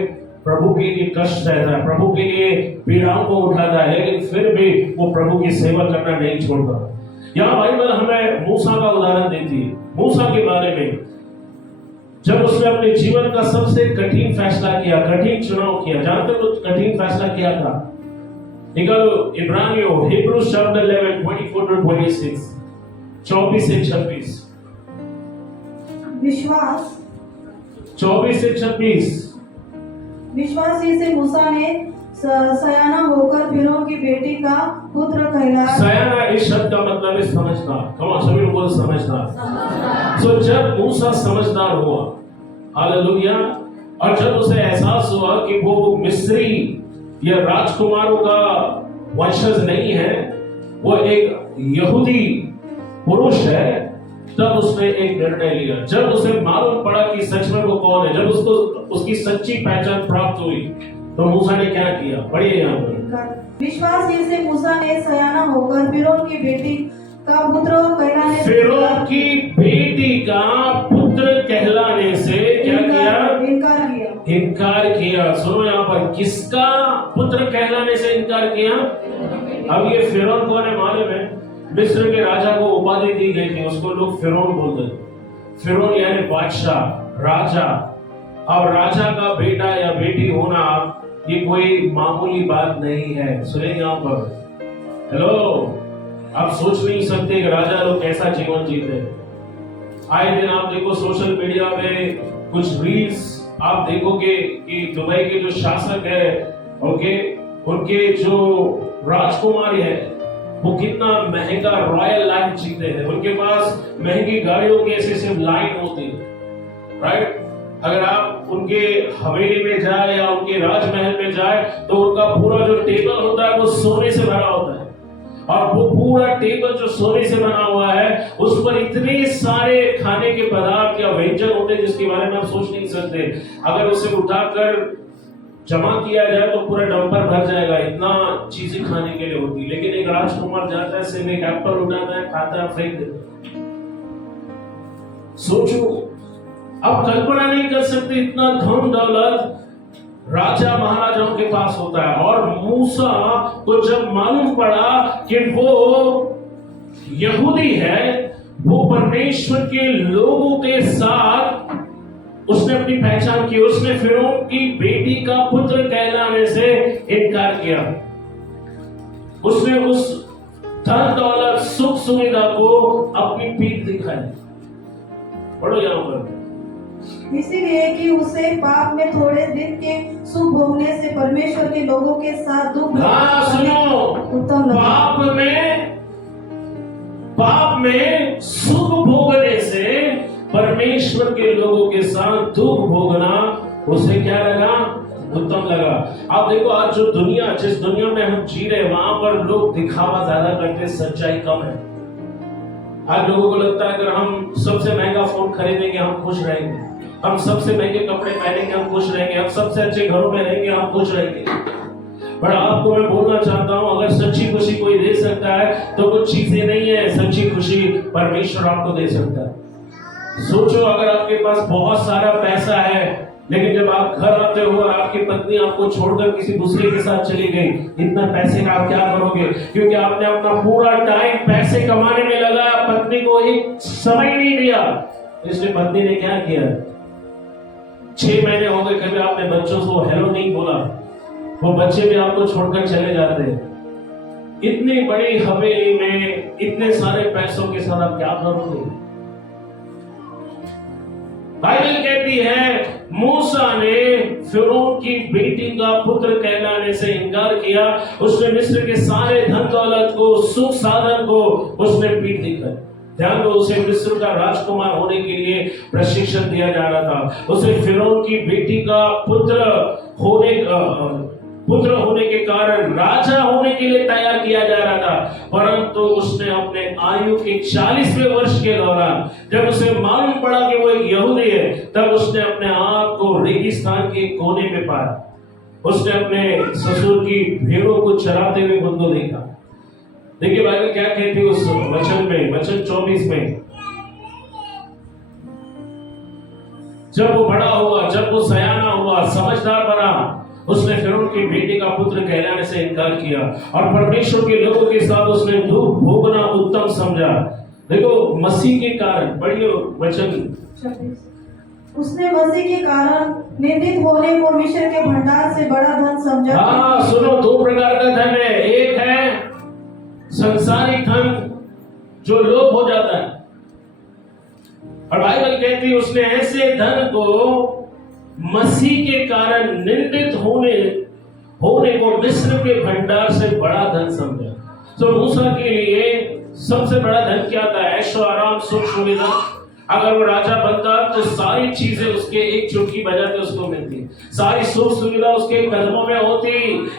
प्रभु के लिए कष्ट सहता है, प्रभु के लिए पीड़ाओं को उठाता है, लेकिन फिर भी वो प्रभु की सेवा करना नहीं छोड़ता। यहाँ बाइबल हमें मूसा का उदाहरण देती है। मूसा के बारे में, जब उसने अपने जीवन का सबसे कठिन फैसला किया, कठिन चुनाव किया। जानते हो कठिन फैसला किया था? निकालो इब्रानियों, Hebrews chapter 11 24 to 26, 24 से 26। विश्वास 24 से 26। विश्वास ही से मूसा ने सयाना होकर फिरौन की बेटी का पुत्र कहलाया। सयाना इस शब्द का मतलब है समझदार। कौन सभी लोग बोल समझदार। तो जब मूसा समझदार हुआ, हालेलुया, और जब उसे एहसास हुआ कि वो मिस्री या राजकुमारों का वंशज नहीं है, वो एक यहूदी पुरुष है, तब उसने एक निर्णय लिया। जब उसे मालूम पड़ा कि सच में वो कौन है, जब उसको उसकी सच्ची पहचान प्राप्त हुई, तो मूसा ने क्या किया? पढ़िए यहाँ पर। विश्वास ही से मूसा ने सयाना होकर फिरौन की बेटी का पुत्र कहलाने फिरौन की बेटी का पुत्र कहलाने से क्या किया? इनकार किया। सुनो यहाँ पर, किसका पुत्र कहलाने से इनकार किया? अब ये फिरौन कौन है मालूम है? मिस्र के राजा को उपाधि दी गई थी, उसको लोग फिरौन बोलते थे। फिरौन यानी बादशाह, राजा। और राजा का बेटा या बेटी होना ये कोई मामूली बात नहीं है। सुने यहाँ पर, हेलो, आप सोच नहीं सकते कि राजा लोग कैसा जीवन जीते हैं। आए दिन आप देखो सोशल मीडिया में कुछ रील्स आप देखोगे कि दुबई के जो शासक है, ओके, उनके जो राजकुमारी है वो कितना महंगा रॉयल लाइफ जीते हैं। उनके पास महंगी गाड़ियों की ऐसे लाइन होती है, राइट? अगर आप उनके हवेली में जाए या उनके राजमहल में जाए तो उनका पूरा जो टेबल होता है वो सोने से भरा होता है, और वो पूरा टेबल जो सोने से बना हुआ है उस पर इतने सारे खाने के पदार्थ या व्यंजन होते हैं जिसके बारे में आप सोच नहीं सकते। अगर उसे उठाकर जमा किया जाए तो पूरा डंपर भर जाएगा, इतना चीजें खाने के लिए होती है। लेकिन एक राजकुमार जाता है, सिर्फ एक एप्पल उठाता है, खाता है, फेंक देता है। सोचो, अब कल्पना नहीं कर सकते इतना धन दौलत राजा महाराजाओं के पास होता है। और मूसा को जब मालूम पड़ा कि वो यहूदी है, वो परमेश्वर के लोगों के साथ उसने अपनी पहचान की, उसने फिरौन की बेटी का पुत्र कहलाने से इनकार किया। उसने उस धन दौलत सुख सुविधा को अपनी पीठ दिखाई। पढ़ो यहां पर, इसीलिए कि उसे पाप में थोड़े दिन के सुख भोगने से परमेश्वर के लोगों के साथ दुख हाँ सुनो, उत्तम लगा। पाप में सुख भोगने से परमेश्वर के लोगों के साथ दुख भोगना उसे क्या लगा? उत्तम लगा। आप देखो आज जो दुनिया, जिस दुनिया में हम जी रहे हैं, वहां पर लोग दिखावा ज्यादा करते, सच्चाई कम है। आज लोगों को लगता है अगर हम सबसे महंगा फोन खरीदेंगे हम खुश रहेंगे, हम सबसे महंगे कपड़े पहनेंगे हम खुश रहेंगे, हम सबसे अच्छे घरों में रहेंगे हम खुश रहेंगे। पर आपको मैं बोलना चाहता हूं, अगर सच्ची खुशी कोई दे सकता है तो कुछ चीजें नहीं है, सच्ची खुशी परमेश्वर आपको दे सकता है। सोचो अगर आपके पास बहुत सारा पैसा है, लेकिन जब आप घर आते हो और आपकी पत्नी आपको छोड़कर किसी दूसरे के साथ चली गई, इतना पैसे का आप क्या करोगे? क्योंकि आपने अपना पूरा टाइम पैसे कमाने में लगाया, पत्नी को एक समय नहीं दिया। इसलिए पत्नी ने क्या किया? 6 महीने हो गए, कभी आपने बच्चों को हेलो नहीं बोला, वो बच्चे भी आपको छोड़कर चले जाते हैं। इतनी बड़ी हवेली में इतने सारे पैसों के साथ आप क्या करोगे? बाइबल कहती है मूसा ने फिरौन की बेटी का पुत्र कहलाने से इनकार किया। उसने मिस्र के सारे धन दौलत को, सुख साधन को उसने पीठ दिखाई। ध्यान दो, उसे मिस्र का राजकुमार होने के लिए प्रशिक्षण दिया जा रहा था। उसे फिरौन की बेटी का पुत्र होने के कारण राजा होने के लिए तैयार किया जा रहा था। परंतु उसने अपने आयु के 40वें वर्ष के दौरान, जब उसे मालूम पड़ा कि वो एक यहूदी है, तब उसने अपने आप को रेगिस्तान के कोने में पाया। उसने अपने ससुर की भेड़ों को चराते हुए खुद को देखा। देखिए बाइबल क्या कहती है उस वचन में, वचन 24 में, जब वो बड़ा हुआ, जब वो सयाना हुआ, समझदार बना, उसने फिरौन की बेटी का पुत्र कहलाने से इनकार किया और परमेश्वर के लोगों के साथ उसने दुख भोगना उत्तम समझा। देखो मसीह के कारण, पढ़िए वचन 26, उसने मसीह के कारण निंदित होने को मिस्र के भंडार से बड़ा धन समझा। हाँ सुनो, 2 प्रकार का धन है। एक है संसारिक धन जो लोप हो जाता है, और बाइबल कहती है उसने ऐसे धन को मसीह के कारण निंदित होने को मिस्र के भंडार से बड़ा धन समझा। तो मूसा के लिए सबसे बड़ा धन क्या था? ऐशो आराम, सुख सुविधा। अगर वो राजा बनता तो सारी चीजें उसके एक चुटकी बजाते उसको मिलती, सारी सुख सुविधा उसके कदमों में होती।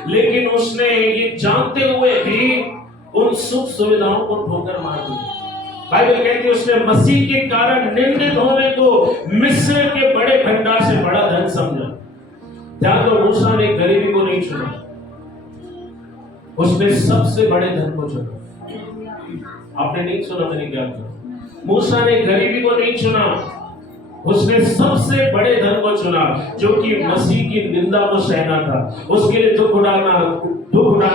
लेकिन उसने ये जानते हुए भी उन सुख सुविधाओं को ठोकर मार दी। बाइबल कहती है उसने मसीह के कारण निंदित होने को मिस्र के बड़े भंडार से बड़ा धन समझा। ध्यान दो, मूसा ने गरीबी को नहीं चुना, उसने सबसे बड़े धन को चुना। आपने नहीं सुना मैंने क्या कहा? मूसा ने गरीबी को नहीं चुना, उसने सबसे बड़े धन को चुना, जो कि मसीह की निंदा को सहना था, उसके लिए दुख उठाना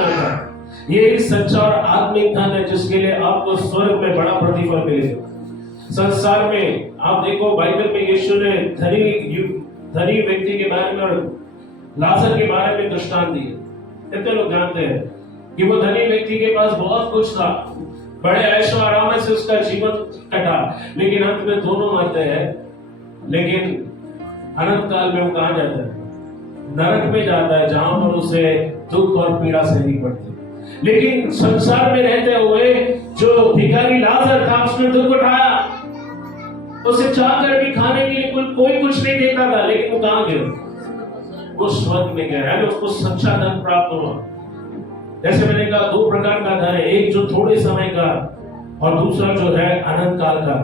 था। ये एक सच्चा और आत्मिक धन है जिसके लिए आपको स्वर्ग में बड़ा प्रतिफल मिलेगा। संसार में आप देखो, बाइबल में यीशु ने धनी व्यक्ति के बारे में और लाजर के बारे में दृष्टांत दिए। कितने लोग जानते हैं कि वो धनी व्यक्ति के पास बहुत कुछ था, बड़े ऐशो आराम से उसका जीवन कटा, लेकिन अंत में दोनों मरते हैं। लेकिन अनंत काल में वो कहां जाता है? नरक में जाता है, जहां पर उसे दुख और पीड़ा सहनी पड़ती है। लेकिन संसार में रहते हुए जो भिखारी लाजर था, उसने दुख उठाया, उसे चाहकर भी खाने के लिए कोई कुछ नहीं देता था, लेकिन वो कहां गया? वो स्वर्ग में गया, यानी उसको सच्चा धन प्राप्त हुआ। जैसे मैंने कहा 2 प्रकार का धन है, एक जो थोड़े समय का और दूसरा जो है अनंत काल का।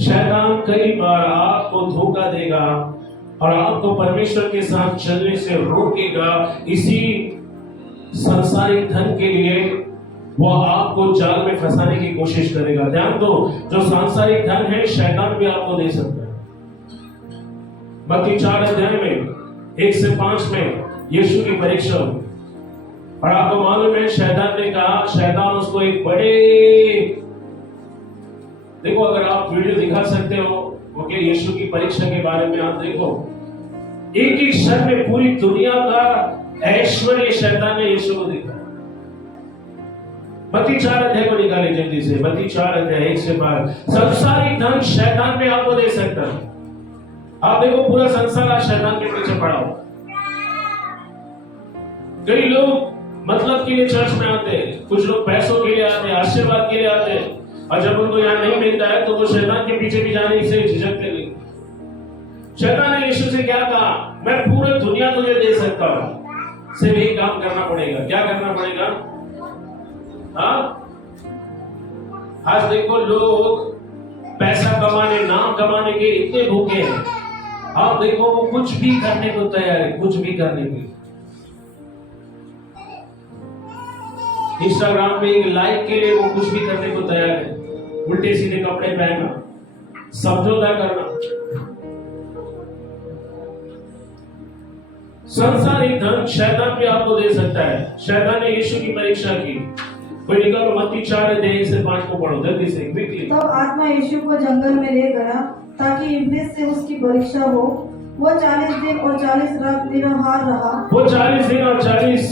शैतान कई बार आपको धोखा देगा और आपको परमेश्वर के साथ चलने से रोकेगा। इसी सांसारिक धन के लिए वो आपको जाल में फंसाने की कोशिश करेगा। ध्यान दो, जो सांसारिक धन है शैतान भी आपको दे सकता है। मत्ती 4 अध्याय में 1 से 5 में यीशु की परीक्षा हुई और आपको मालूम है शैतान ने कहा, शैतान उसको एक बड़े, देखो अगर आप वीडियो दिखा सकते हो ओके, यीशु की परीक्षा के बारे में आप देखो, एक ही क्षण में पूरी दुनिया का ऐश्वर्य शैतान ने यीशु को दिखा। मत्ती 4 अध्याय को निकाले जल्दी से, मत्ती 4 अध्याय 1 से 5। संसारिक धन शैतान में आपको दे सकता है। आप देखो पूरा संसार आज शैतान के पीछे पड़ा हो। कई लोग मतलब के लिए चर्च में आते हैं, कुछ लोग पैसों के लिए आते हैं, आशीर्वाद के लिए आते हैं, और जब उनको यहाँ नहीं मिलता है तो वो शैतान के पीछे भी जाने से झिझकते नहीं। शैतान ने यीशु से क्या कहा? मैं पूरी दुनिया तुझे दे सकता हूं, सिर्फ यही काम करना पड़ेगा। क्या करना पड़ेगा? हाँ, आज देखो लोग पैसा कमाने, नाम कमाने के इतने भूखे हैं। आप देखो वो कुछ भी करने को तैयार है, कुछ भी करने के लिए। इंस्टाग्राम पे एक लाइक के लिए वो कुछ भी करने को तैयार है। उल्टे सीधे कपड़े पहनना, समझौता करना। संसारिक धन शैतान भी आपको दे सकता है। शैतान ने यीशु की परीक्षा की। कोई निकालो मत्ती 4 से 5 को पढ़ो जल्दी से, क्विकली। तब आत्मा यीशु को जंगल में ले गया ताकि इब्लीस से उसकी परीक्षा हो। वो 40 दिन और 40 रात निराहार रहा। वो 40 दिन और 40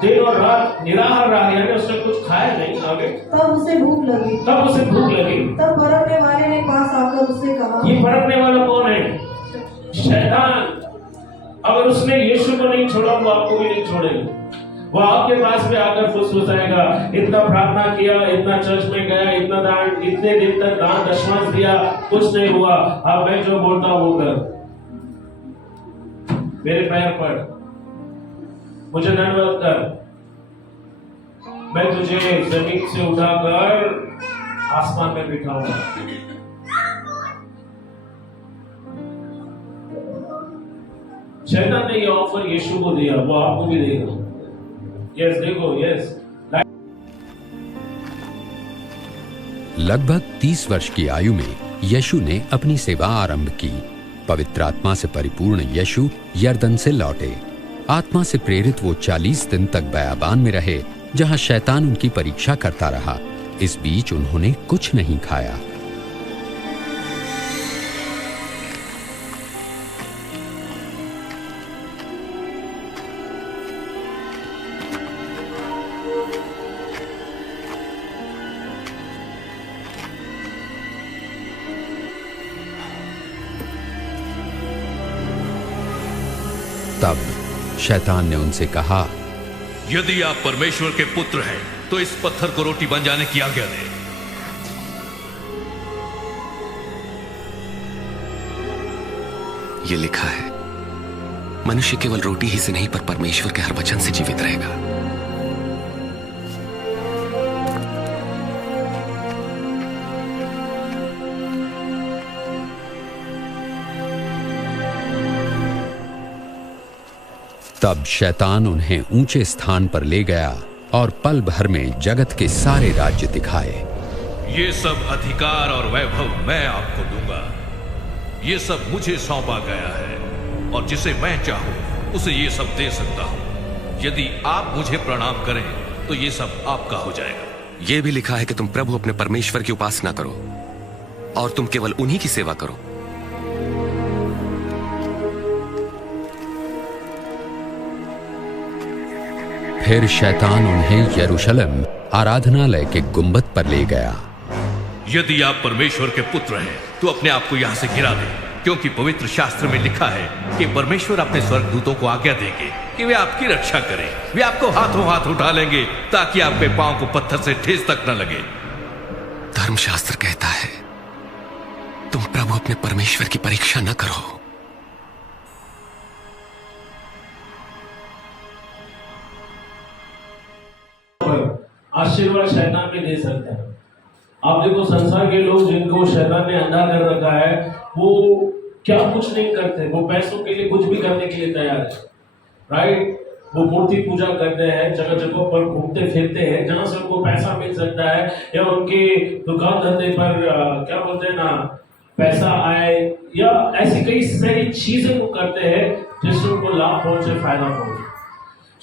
दिन और रात निराहार रहा, यानी उसने कुछ खाया नहीं। आगे तब उसे भूख लगी। तब परखने वाले ने पास आकर उससे कहा, ये परखने वाला कौन है? शैतान। अगर उसने यीशु को नहीं छोड़ा वो आपको भी नहीं छोड़ेगा। वो आपके पास में आकर फुसफुसाएगा, इतना प्रार्थना किया, इतना चर्च में गया, इतना दान, इतने दिन तक दान दशमांश दिया, कुछ नहीं हुआ। अब मैं जो बोलता हूं वो कर, मेरे पैर पर, मुझे दंडवत कर, मैं तुझे जमीन से उठाकर आसमान में बिठाऊंगा। शैतान ने ये ऑफर यीशु को दिया, वो आपको भी देगा। यस, देखो, यस। लगभग 30 वर्ष की आयु में यीशु ने अपनी सेवा आरंभ की। पवित्र आत्मा से परिपूर्ण यीशु यरदन से लौटे। आत्मा से प्रेरित वो 40 दिन तक बयाबान में रहे, जहां शैतान उनकी परीक्षा करता रहा। इस बीच उन्होंने कुछ नहीं खाया। तब शैतान ने उनसे कहा, यदि आप परमेश्वर के पुत्र हैं तो इस पत्थर को रोटी बन जाने की आज्ञा दें। ये लिखा है, मनुष्य केवल रोटी ही से नहीं पर परमेश्वर के हर वचन से जीवित रहेगा। तब शैतान उन्हें ऊंचे स्थान पर ले गया और पल भर में जगत के सारे राज्य दिखाए। ये सब अधिकार और वैभव मैं आपको दूंगा। ये सब मुझे सौंपा गया है और जिसे मैं चाहूं उसे ये सब दे सकता हूं। यदि आप मुझे प्रणाम करें तो ये सब आपका हो जाएगा। ये भी लिखा है कि तुम प्रभु अपने परमेश्वर की उपासना करो और तुम केवल उन्हीं की सेवा करो। फिर शैतान उन्हें यरूशलेम आराधनालय के गुंबद पर ले गया। यदि आप परमेश्वर के पुत्र हैं तो अपने आप को यहां से गिरा दें, क्योंकि पवित्र शास्त्र में लिखा है कि परमेश्वर अपने स्वर्गदूतों को आज्ञा देंगे कि वे आपकी रक्षा करें। वे आपको हाथों हाथ उठा लेंगे ताकि आपके पांव को पत्थर से ठेस तक न लगे। धर्मशास्त्र कहता है, तुम प्रभु अपने परमेश्वर की परीक्षा न करो। आशीर्वाद शैतान भी दे सकता है। आप देखो संसार के लोग जिनको शैतान ने अंधा कर रखा है, वो क्या कुछ नहीं करते, वो पैसों के लिए कुछ भी करने के लिए तैयार है, राइट। वो मूर्ति पूजा करते हैं, जगह जगह पर घूमते फिरते हैं जहां से उनको पैसा मिल सकता है, या उनके दुकान धंधे पर क्या बोलते हैं ना, पैसा आए, या ऐसी कई सारी चीजें वो करते हैं जिससे उनको लाभ पहुंचे, फायदा पहुंचे।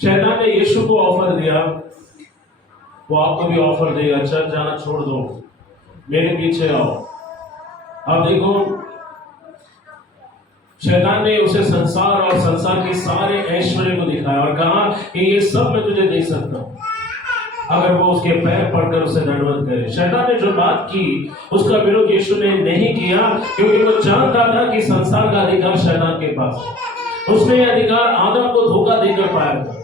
शैतान ने यीशु को ऑफर दिया, वो आपको भी ऑफर देगा, चर्च जाना छोड़ दो, मेरे पीछे आओ। अब देखो शैतान ने उसे संसार और संसार के सारे ऐश्वर्य को दिखाया और कहा कि ये सब मैं तुझे दे सकता हूं। अगर वो उसके पैर पड़कर उसे दंडवत करे। शैतान ने जो बात की उसका विरोध यीशु ने नहीं किया, क्योंकि वो जानता था कि संसार का अधिकार शैतान के पास। उसने यह अधिकार आदम को धोखा देकर पाया था।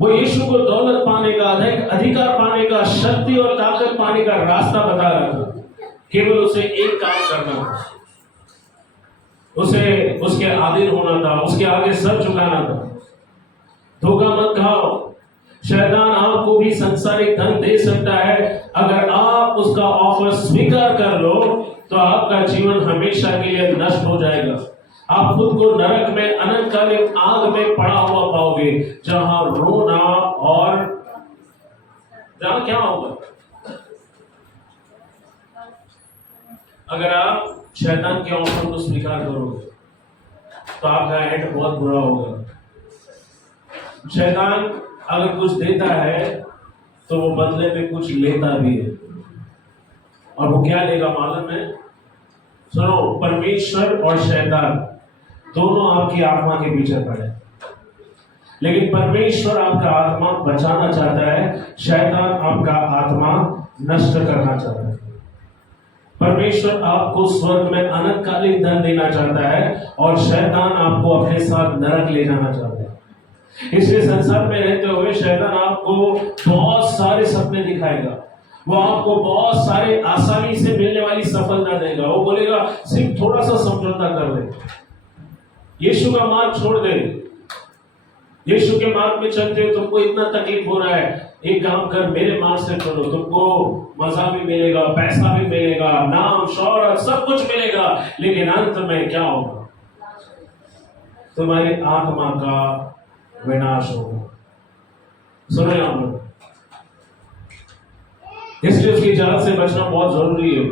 वो यीशु को दौलत पाने का, अधिकार पाने का, शक्ति और ताकत पाने का रास्ता बता रहा था। केवल उसे एक काम करना था, उसे उसके अधीन होना था, उसके आगे सर झुकाना था। धोखा मत खाओ। शैतान आपको भी संसारिक धन दे सकता है। अगर आप उसका ऑफर स्वीकार कर लो तो आपका जीवन हमेशा के लिए नष्ट हो जाएगा। आप खुद को नरक में, अनंतकालीन आग में पड़ा हुआ पाओगे, जहां रोना और जहां क्या होगा। अगर आप शैतान के ऑफर को स्वीकार करोगे तो आपका एंड बहुत बुरा होगा। शैतान अगर कुछ देता है तो वो बदले में कुछ लेता भी है। और वो क्या लेगा मालूम है? सुनो, परमेश्वर और शैतान दोनों आपकी आत्मा के पीछे पड़े, लेकिन परमेश्वर आपका आत्मा बचाना चाहता है, शैतान आपका आत्मा नष्ट करना चाहता है। परमेश्वर आपको स्वर्ग में अनंतकालीन धन देना चाहता है और शैतान आपको अपने साथ नरक ले जाना चाहता है। इसलिए संसार में रहते हुए शैतान आपको बहुत सारे सपने दिखाएगा। वो आपको बहुत सारे आसानी से मिलने वाली सफलता देगा। वो बोलेगा सिर्फ थोड़ा सा समझौता कर ले, यीशु का मार्ग छोड़ दे। यीशु के मार्ग में चलते हो, तुमको इतना तकलीफ हो रहा है, एक काम कर, मेरे मार्ग से चलो, तुमको मजा भी मिलेगा, पैसा भी मिलेगा, नाम शौहरत सब कुछ मिलेगा, लेकिन अंत में क्या होगा? तुम्हारी आत्मा का विनाश होगा। सुनो आप लोग, इसलिए उसकी जाल से बचना बहुत जरूरी है।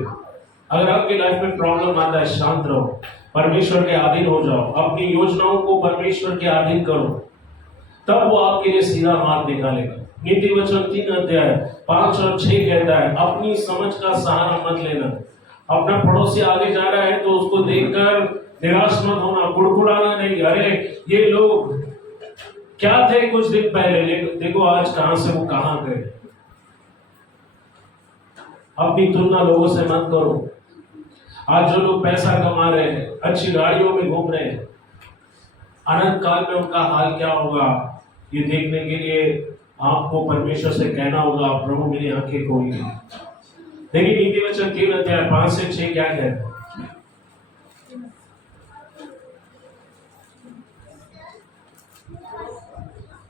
अगर आपकी लाइफ में प्रॉब्लम आता है, शांत रहो, परमेश्वर के अधीन हो जाओ, अपनी योजनाओं को परमेश्वर के अधीन करो, तब वो आपके लिए सीधा मार्ग निकालेगा। नीति वचन 3 अध्याय 5 और 6 कहता है, अपनी समझ का सहारा मत लेना। अपना पड़ोसी आगे जा रहा है तो उसको देखकर निराश मत होना, गुड़गुड़ाना नहीं, अरे ये लोग क्या थे कुछ दिन पहले, देखो आज कहां से वो कहां गए। अपनी तुलना लोगों से मत करो। आज जो लोग पैसा कमा रहे हैं, अच्छी गाड़ियों में घूम रहे हैं, अनंत काल में उनका हाल क्या होगा, ये देखने के लिए आपको परमेश्वर से कहना होगा, प्रभु मेरी आंखें खोली। देखिए नीति वचन 3 अध्याय 5 से 6 क्या कहता है।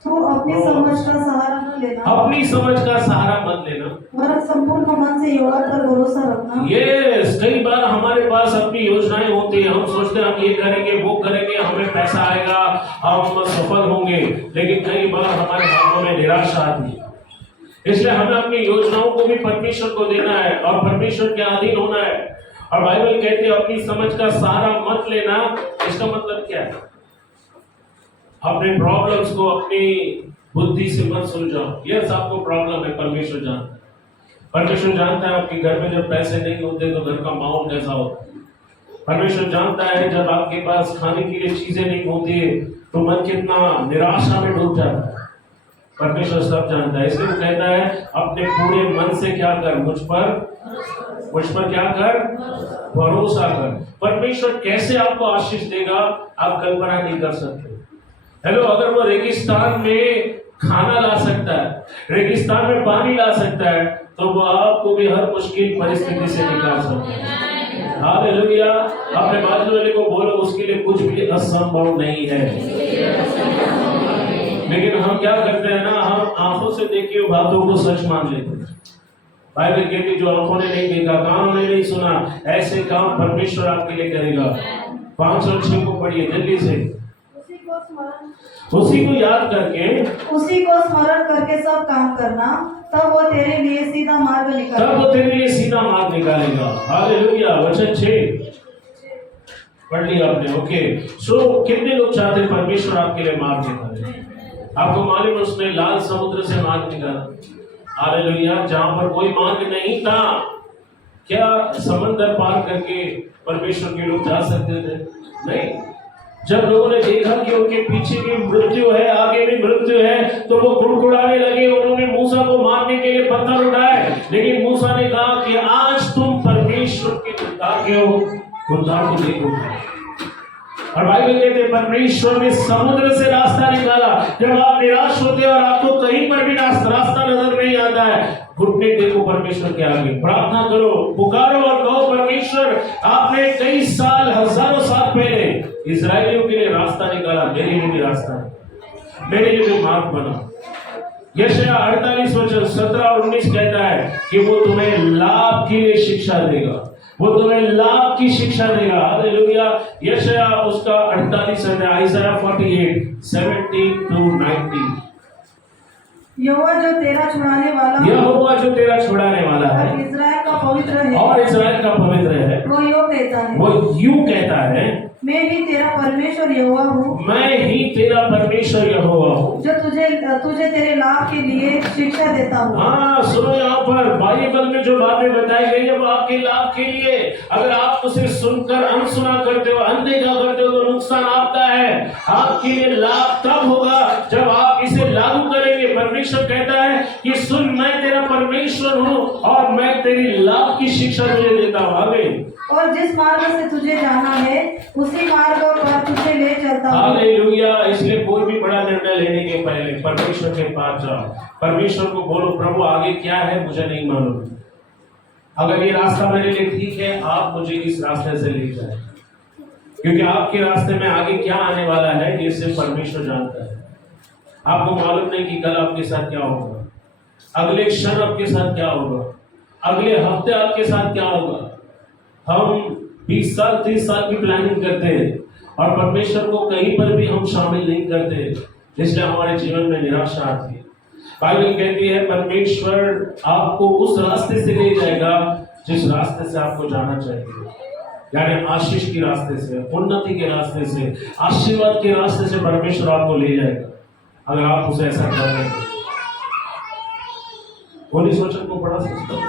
तो अपनी समझ का सहारा न लेना, अपनी समझ का सहारा मत लेना, वरन संपूर्ण मन से यहोवा पर भरोसा रखना। यस, कई बार हमारे पास अपनी योजनाएं होती है, हम सोचते हैं हम ये करेंगे वो करेंगे, हमें पैसा आएगा, हम सफल होंगे, लेकिन कई बार हमारे हाथों में निराशा आती है। इसलिए हमें अपनी योजनाओं को भी परमेश्वर को देना है और परमेश्वर के अधीन होना है। और बाइबल कहती है अपनी समझ का सहारा मत लेना। इसका मतलब क्या है? अपने प्रॉब्लम्स को अपनी बुद्धि से मत सुलझाओ। यस, आपको प्रॉब्लम है, परमेश्वर जानता है। परमेश्वर जानता है आपके घर में जब पैसे नहीं होते तो घर का माहौल कैसा होता है। परमेश्वर जानता है जब आपके पास खाने के लिए चीजें नहीं होती है तो मन कितना निराशा में डूब जाता है। परमेश्वर सब जानता है, इसलिए वो कहता है अपने पूरे मन से क्या कर, मुझ पर क्या कर, भरोसा कर। परमेश्वर कैसे आपको आशीष देगा आप कल्पना नहीं कर सकते। हेलो, अगर वो रेगिस्तान में खाना ला सकता है, रेगिस्तान में पानी ला सकता है, तो वो आपको भी हर मुश्किल परिस्थिति से निकाल सकता है। हालेलुया। अपने बाजू वाले को बोलो उसके लिए कुछ भी असंभव नहीं है। लेकिन हम क्या करते हैं ना, हम आंखों से देखी हुई बातों को सच मान लेते हैं। बाइबल कहती है जो आंखों ने नहीं देखा, कानों ने नहीं सुना, ऐसे काम परमेश्वर आपके लिए करेगा। 5 और 6 को पढ़िए जल्दी से। उसी को याद करके, उसी को स्मरण करके सब काम करना, तब वो तेरे लिए सीधा मार्ग निकालेगा। तब वो तेरे लिए सीधा मार्ग निकालेगा। हालेलुया। वचन 6 पढ़ लिया आपने। ओके, सो कितने लोग चाहते हैं परमेश्वर आपके लिए मार्ग निकाले? आपको मालूम है उसने लाल समुद्र से मार्ग निकाला। हालेलुया। जहां पर कोई मार्ग नहीं था, क्या समंदर पार करके परमेश्वर के लोग जा सकते थे? नहीं। जब लोगों ने देखा कि उनके पीछे भी मृत्यु है, आगे भी मृत्यु है, तो वो कुड़कुड़ाने लगे। उन्होंने मूसा को मारने के लिए पत्थर उठाए, लेकिन मूसा ने कहा कि आज तुम परमेश्वर के उद्धार के हो, उद्धार को देखोगे। और बाइबल कहते हैं परमेश्वर ने समुद्र से रास्ता निकाला। जब आप निराश होते हैं और आपको कहीं पर भी रास्ता नजर नहीं आता है, घुटने टेको परमेश्वर के आगे, प्रार्थना करो, पुकारो और कहो परमेश्वर आपने कई साल, हजारों साल पहले इजरायलियों के लिए रास्ता निकाला, मेरे लिए भी रास्ता है, मेरे लिए भी मार्ग बना। यशायाह 48 वचन 17 और 19 कहता है कि वो तुम्हें लाभ के लिए शिक्षा देगा, वो तुम्हें लाभ की शिक्षा देगा। हालेलुया। यशायाह उसका 48 अध्याय, आइज़ाया 48 17 to 19। यहोवा जो तेरा छुड़ाने वाला है और इस्राएल का पवित्र है, और इस्राएल का पवित्र है, वो यूं कहता है, वो यूं कहता है, मैं ही तेरा परमेश्वर यहोवा हूँ, मैं ही तेरा परमेश्वर यहोवा हूँ, जो तुझे तेरे लाभ के लिए शिक्षा देता हूँ। हाँ सुनो, यहाँ पर बाइबल में जो बातें बताई गई है वो आपके लाभ के लिए। अगर आप उसे सुनकर अनसुना करते हो, अनदेखा करते हो, तो नुकसान आपका है। आपके लिए लाभ तब होगा जब आप इसे लागू करेंगे। परमेश्वर कहता है कि सुन, मैं तेरा परमेश्वर हूँ और मैं तेरी लाभ की शिक्षा तुझे देता हूँ। आमीन। और जिस मार्ग से तुझे जाना है उसी मार्ग पर तुझे ले चलता हूँ। हालेलुया। इसलिए कोई भी बड़ा निर्णय लेने के पहले परमेश्वर के पास जाओ, परमेश्वर को बोलो प्रभु आगे क्या है मुझे नहीं मालूम, अगर ये रास्ता मेरे लिए ठीक है आप मुझे इस रास्ते से ले जाए, क्योंकि आपके रास्ते में आगे क्या आने वाला है ये सिर्फ परमेश्वर जानता है। आपको मालूम नहीं कि कल आपके साथ क्या होगा, अगले क्षण आपके साथ क्या होगा, अगले हफ्ते आपके साथ क्या होगा। हम 20 साल 30 साल की प्लानिंग करते हैं और परमेश्वर को कहीं पर भी हम शामिल नहीं करते, इसलिए हमारे जीवन में निराशा आती है। बाइबल कहती है परमेश्वर आपको उस रास्ते से ले जाएगा जिस रास्ते से आपको जाना चाहिए, यानी आशीष के रास्ते से, उन्नति के रास्ते से, आशीर्वाद के रास्ते से परमेश्वर आपको ले जाएगा अगर आप उसे ऐसा कर रहे हैं। 19 वचन को पढ़ा सकते हो।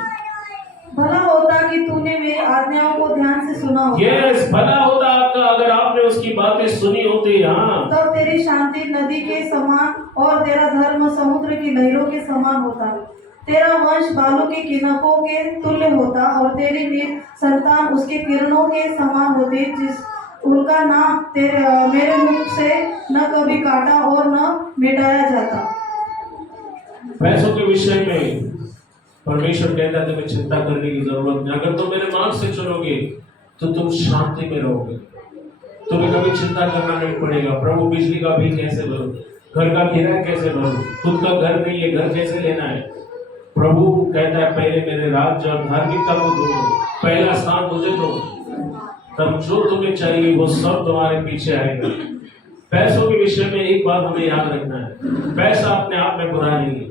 भला होता कि तूने मेरी आज्ञाओं को ध्यान से सुना होता। यस, भला होता आपका अगर आपने उसकी बातें सुनी होती। हाँ, तब तेरी शांति नदी के समान और तेरा धर्म समुद्र की लहरों के समान होता। तेरा वंश बालू के किनकों के तुल्य होता और तेरी संतान उसके किरणों के समान होती, जिस उनका नाम मेरे मुख से न कभी काटा और न मिटाया जाता। पैसों के विषय में परमेश्वर कहता है तुम्हें चिंता करने की जरूरत नहीं। अगर तुम मेरे मार्ग से चलोगे तो तुम शांति में रहोगे, तुम्हें कभी चिंता करना नहीं पड़ेगा। प्रभु बिजली का बिल कैसे भरूं, घर का किराया कैसे भरूं, खुद का घर नहीं है घर कैसे लेना है। प्रभु कहता है पहले मेरे राज्य और धार्मिकता को दो, पहला स्थान मुझे दो, तब जो तुम्हें चाहिए वो सब तुम्हारे पीछे आएगा। पैसों के विषय में एक बात हमें याद रखना है, पैसा अपने आप में बुरा नहीं है।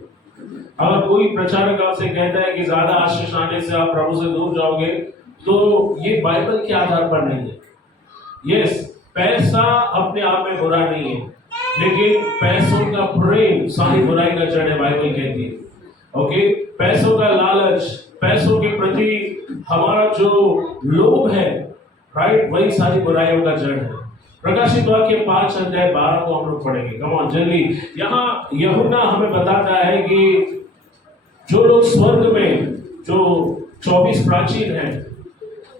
अगर कोई प्रचारक आपसे कहता है कि ज्यादा आशीष आने से आप प्रभु से दूर जाओगे, तो ये बाइबल के आधार पर नहीं है। यस, पैसा अपने आप में बुरा नहीं है, लेकिन पैसों का प्रेम सारी बुराई का जड़ है, बाइबल कहती है। ओके, पैसों का लालच, पैसों के प्रति हमारा जो लोभ है, राइट, वही सारी बुराइयों का जड़ है। प्रकाशित वाक्य 5 अध्याय 12 को हम लोग पढ़ेंगे। कम ऑन जल्दी। यहाँ यूहन्ना हमें बताता है कि जो लोग स्वर्ग में, जो 24 प्राचीन हैं,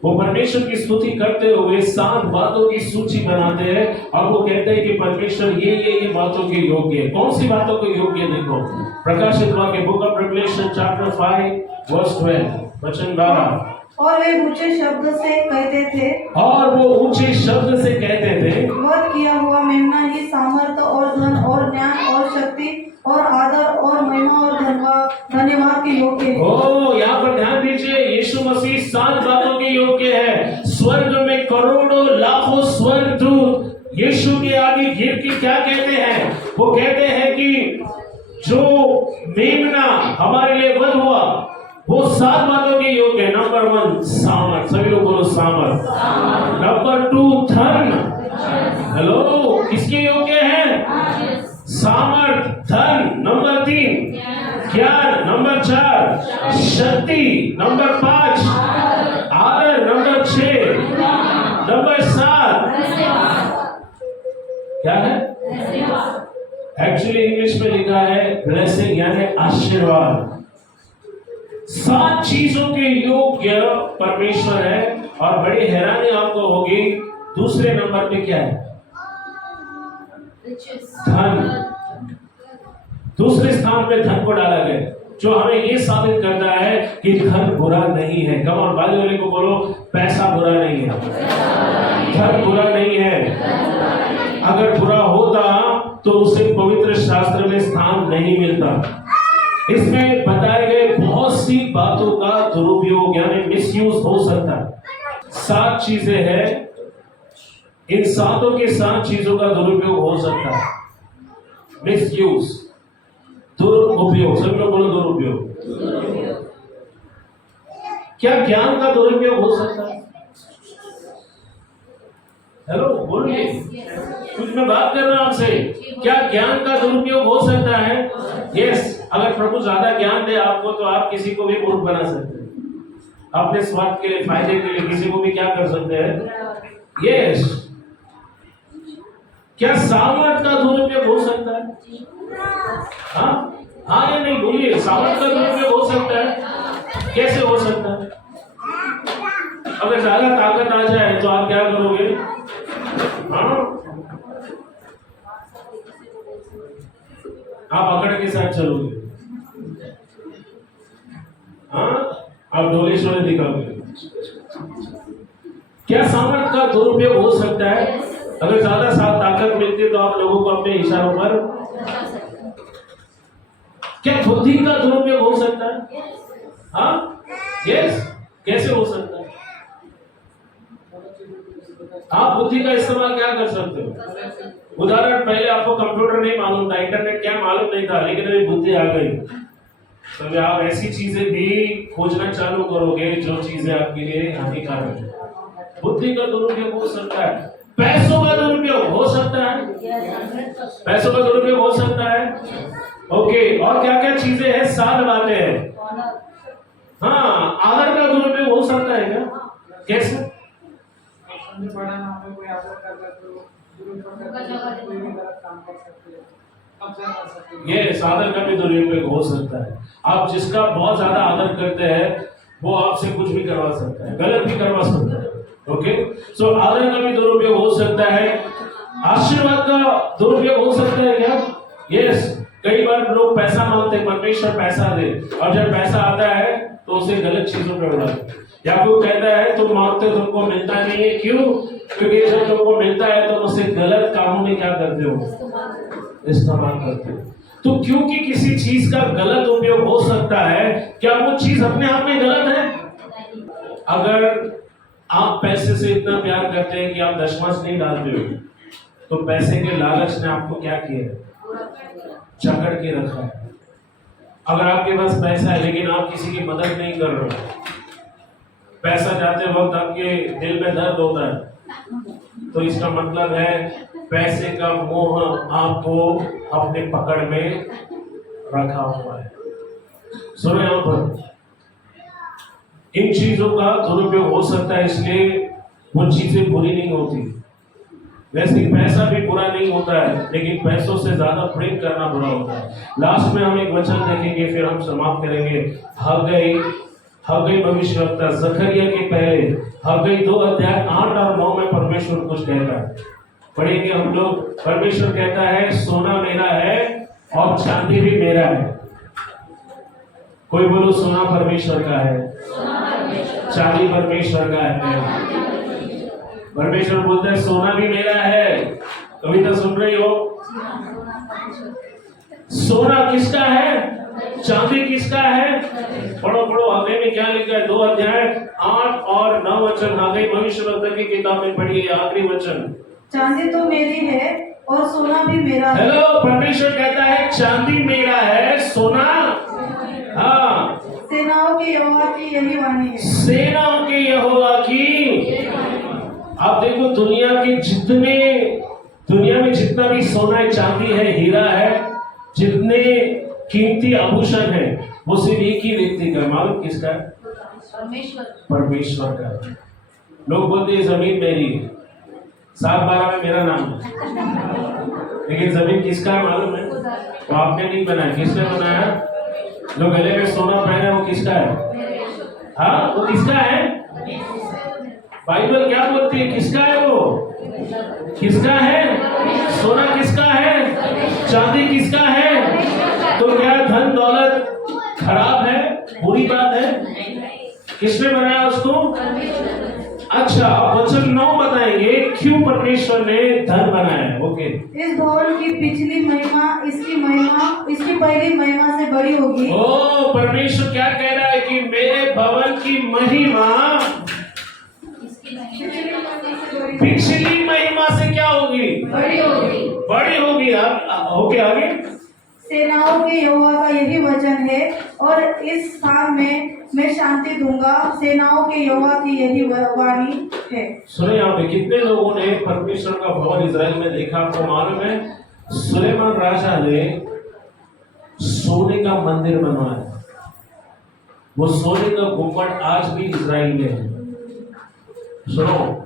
वो परमेश्वर की स्तुति करते हुए 7 बातों की सूची बनाते हैं और वो कहते हैं कि परमेश्वर ये बातों के योग्य है। कौन सी बातों के योग्य है? देखो, प्रकाशित वाक्य book of revelation chapter 5 verse 12 वचन 12। और वे ऊंचे शब्द से कहते थे, और वो ऊंचे शब्द से कहते थे, वध किया हुआ मेमना ही सामर्थ और धन और ज्ञान और शक्ति और आदर और महिमा और धन्यवाद के योग्य है। ओ, यहाँ पर ध्यान दीजिए, यीशु मसीह 7 बातों के योग्य है। स्वर्ग में करोड़ों लाखों स्वर्गदूत यीशु के आगे गिर के क्या कहते हैं? वो कहते हैं कि जो मेमना हमारे लिए वध हुआ वो 7 बातों के योग्य है। नंबर 1 सामर्थ, सभी लोग बोलो सामर्थ। नंबर 2 धन, हेलो, किसके योग्य है? सामर्थ, धन। नंबर 3 ज्ञान। नंबर 4 शक्ति। नंबर 5 आदर। नंबर 6 नंबर 7 क्या है? एक्चुअली इंग्लिश में लिखा है ब्लेसिंग यानी आशीर्वाद। 7 चीजों के योग्य परमेश्वर है और बड़ी हैरानी आपको होगी, दूसरे नंबर पे क्या है? धन। दूसरे स्थान पे धन को डाला गया, जो हमें ये साबित करता है कि धन बुरा नहीं है। कम और बाजू वाले को बोलो, पैसा बुरा नहीं है, धन बुरा नहीं है। अगर बुरा होता तो उसे पवित्र शास्त्र में स्थान नहीं मिलता। इसमें बताए गए बहुत सी बातों का दुरुपयोग यानी मिसयूज हो सकता है। 7 चीजें हैं, इन 7 के 7 चीजों का दुरुपयोग हो सकता है। मिसयूज, दुरुपयोग, सब लोग बोलो दुरुपयोग। क्या ज्ञान का दुरुपयोग हो सकता है? हेलो, बोलिए। कुछ मैं बात कर रहा हूं आपसे, क्या ज्ञान का दुरुपयोग हो सकता है? यस। अगर प्रभु ज्यादा ज्ञान दे आपको तो आप किसी को भी मूर्ख बना सकते हैं, अपने स्वार्थ के लिए, फायदे के लिए किसी को भी क्या कर सकते हैं? यस। क्या सामर्थ का दुरुपयोग हो सकता है? हाँ या नहीं, बोलिए। सामर्थ का दुरुपयोग हो सकता है? कैसे हो सकता है? अगर ज्यादा ताकत आ जाए तो आप क्या करोगे? आप अकड़ के साथ चलोगे, आप डोले शोले दिखाओगे। क्या सामर्थ का दुरुपयोग हो सकता है? अगर ज्यादा साथ ताकत मिलती है तो आप लोगों को अपने इशारों पर। क्या बुद्धि का दुरुपयोग हो सकता है? हाँ, यस। कैसे हो सकता है? आप बुद्धि का इस्तेमाल क्या कर सकते हो? उदाहरण, पहले आपको कंप्यूटर नहीं मालूम था, इंटरनेट क्या मालूम नहीं था, लेकिन अभी बुद्धि आ गई तो आप ऐसी चीजें भी खोजना चालू करोगे जो चीजें आपके लिए हानिकारक है। बुद्धि का दुरुपयोग हो सकता है। पैसों का दुरुपयोग हो सकता है। पैसों का दुरुपयोग हो सकता है। ओके, और क्या क्या चीजें हैं? 7 बातें हैं। हाँ, आदर का दुरुपयोग हो सकता है क्या? कैसे? ये आदर का भी दुरुपयोग हो सकता है। आप जिसका बहुत ज्यादा आदर करते हैं वो आपसे कुछ भी करवा सकता है, गलत भी करवा सकता है। ओके, सो आदर का भी दुरुपयोग हो सकता है। आशीर्वाद का दुरुपयोग हो सकता है क्या? यस। कई बार लोग पैसा मांगते, परमेश्वर पैसा दे, और जब पैसा आता है तो उसे गलत चीजों पर उड़ाते, या फिर कहता है तुम मांगते तुमको मिलता नहीं है। क्यों? क्योंकि जब तुमको मिलता है तो उसे गलत कामों में क्या करते हो? इस्तेमाल करते हो। तो क्योंकि किसी चीज का गलत उपयोग हो सकता है, क्या वो चीज अपने आप में गलत है? अगर आप पैसे से इतना प्यार करते हैं कि आप दशमांश नहीं डालते हो, तो पैसे के लालच ने आपको क्या किया है? जकड़ के रखा है। अगर आपके पास पैसा है लेकिन आप किसी की मदद नहीं कर रहे हो, पैसा जाते वक्त आपके दिल में दर्द होता है, तो इसका मतलब है पैसे का मोह आपको अपने पकड़ में रखा हुआ है। सुनो, यहां पर इन चीजों का दुरुपयोग हो सकता है, इसलिए वो चीजें बुरी नहीं होती। वैसे पैसा भी बुरा नहीं होता है, लेकिन पैसों से ज्यादा प्रेम करना बुरा होता है। लास्ट में हम एक वचन देखेंगे, फिर हम समाप्त करेंगे। हग्गई भविष्यवक्ता जकरिया के पहले हग्गई 2 अध्याय 8 और 9 में परमेश्वर कुछ कहता है, पढ़ेंगे हम लोग। परमेश्वर कहता है सोना मेरा है और चांदी भी मेरा है। कोई बोलो सोना परमेश्वर का है, चांदी परमेश्वर का है। परमेश्वर बोलता है सोना भी मेरा है। कविता सुन रही हो? सोना किसका है? चांदी किसका है? पढ़ो पढ़ो, हग्गई में क्या लिखा है? 2 अध्याय 8 और 9 वचन हग्गई भविष्यवक्ता की किताब में पढ़िए, आखिरी वचन। चांदी तो मेरी है और सोना भी मेरा है। हेलो, परमेश्वर कहता है चांदी मेरा है, सोना। हाँ, सेनाओं के यहोवा की यही वाणी है। सेनाओं के यहोवा की। आप देखो, दुनिया में जितना भी सोना है, चांदी है, हीरा है, जितने कीमती आभूषण है, वो सिर्फ एक ही व्यक्ति का। मालूम किसका है? परमेश्वर का। लोग बोलते हैं जमीन मेरी है, 7-12 में मेरा नाम है, लेकिन जमीन किसका है मालूम है? वो आपने नहीं बनाया, किसने बनाया? जो गले में सोना पहने वो किसका है? हाँ, वो किसका है? बाइबल क्या बोलती है? किसका है वो? किसका है? सोना किसका है? चांदी किसका है? तो क्या धन दौलत खराब है, बुरी बात है? किसने बनाया उसको? अच्छा, अब वचन 9 बताएंगे क्यों परमेश्वर ने धन बनाया। ओके, इस भवन की पिछली महिमा इसकी पहली महिमा से बड़ी होगी। ओ परमेश्वर क्या कह रहा है कि मेरे भवन की महिमा पिछली महिमा से क्या होगी? बड़ी होगी। बड़ी होगी। ओके, आगे। सेनाओं के यहोवा का यही वचन है, और इस स्थान में मैं शांति दूंगा। सेनाओं के यहोवा की यही वाणी है। सुने, यहाँ पे कितने लोगों ने परमेश्वर का भवन इजराइल में देखा? आपको मालूम है सुलेमान राजा ने सोने का मंदिर बनवाया। वो सोने का गुम्बद आज भी इजराइल में है। सुनो,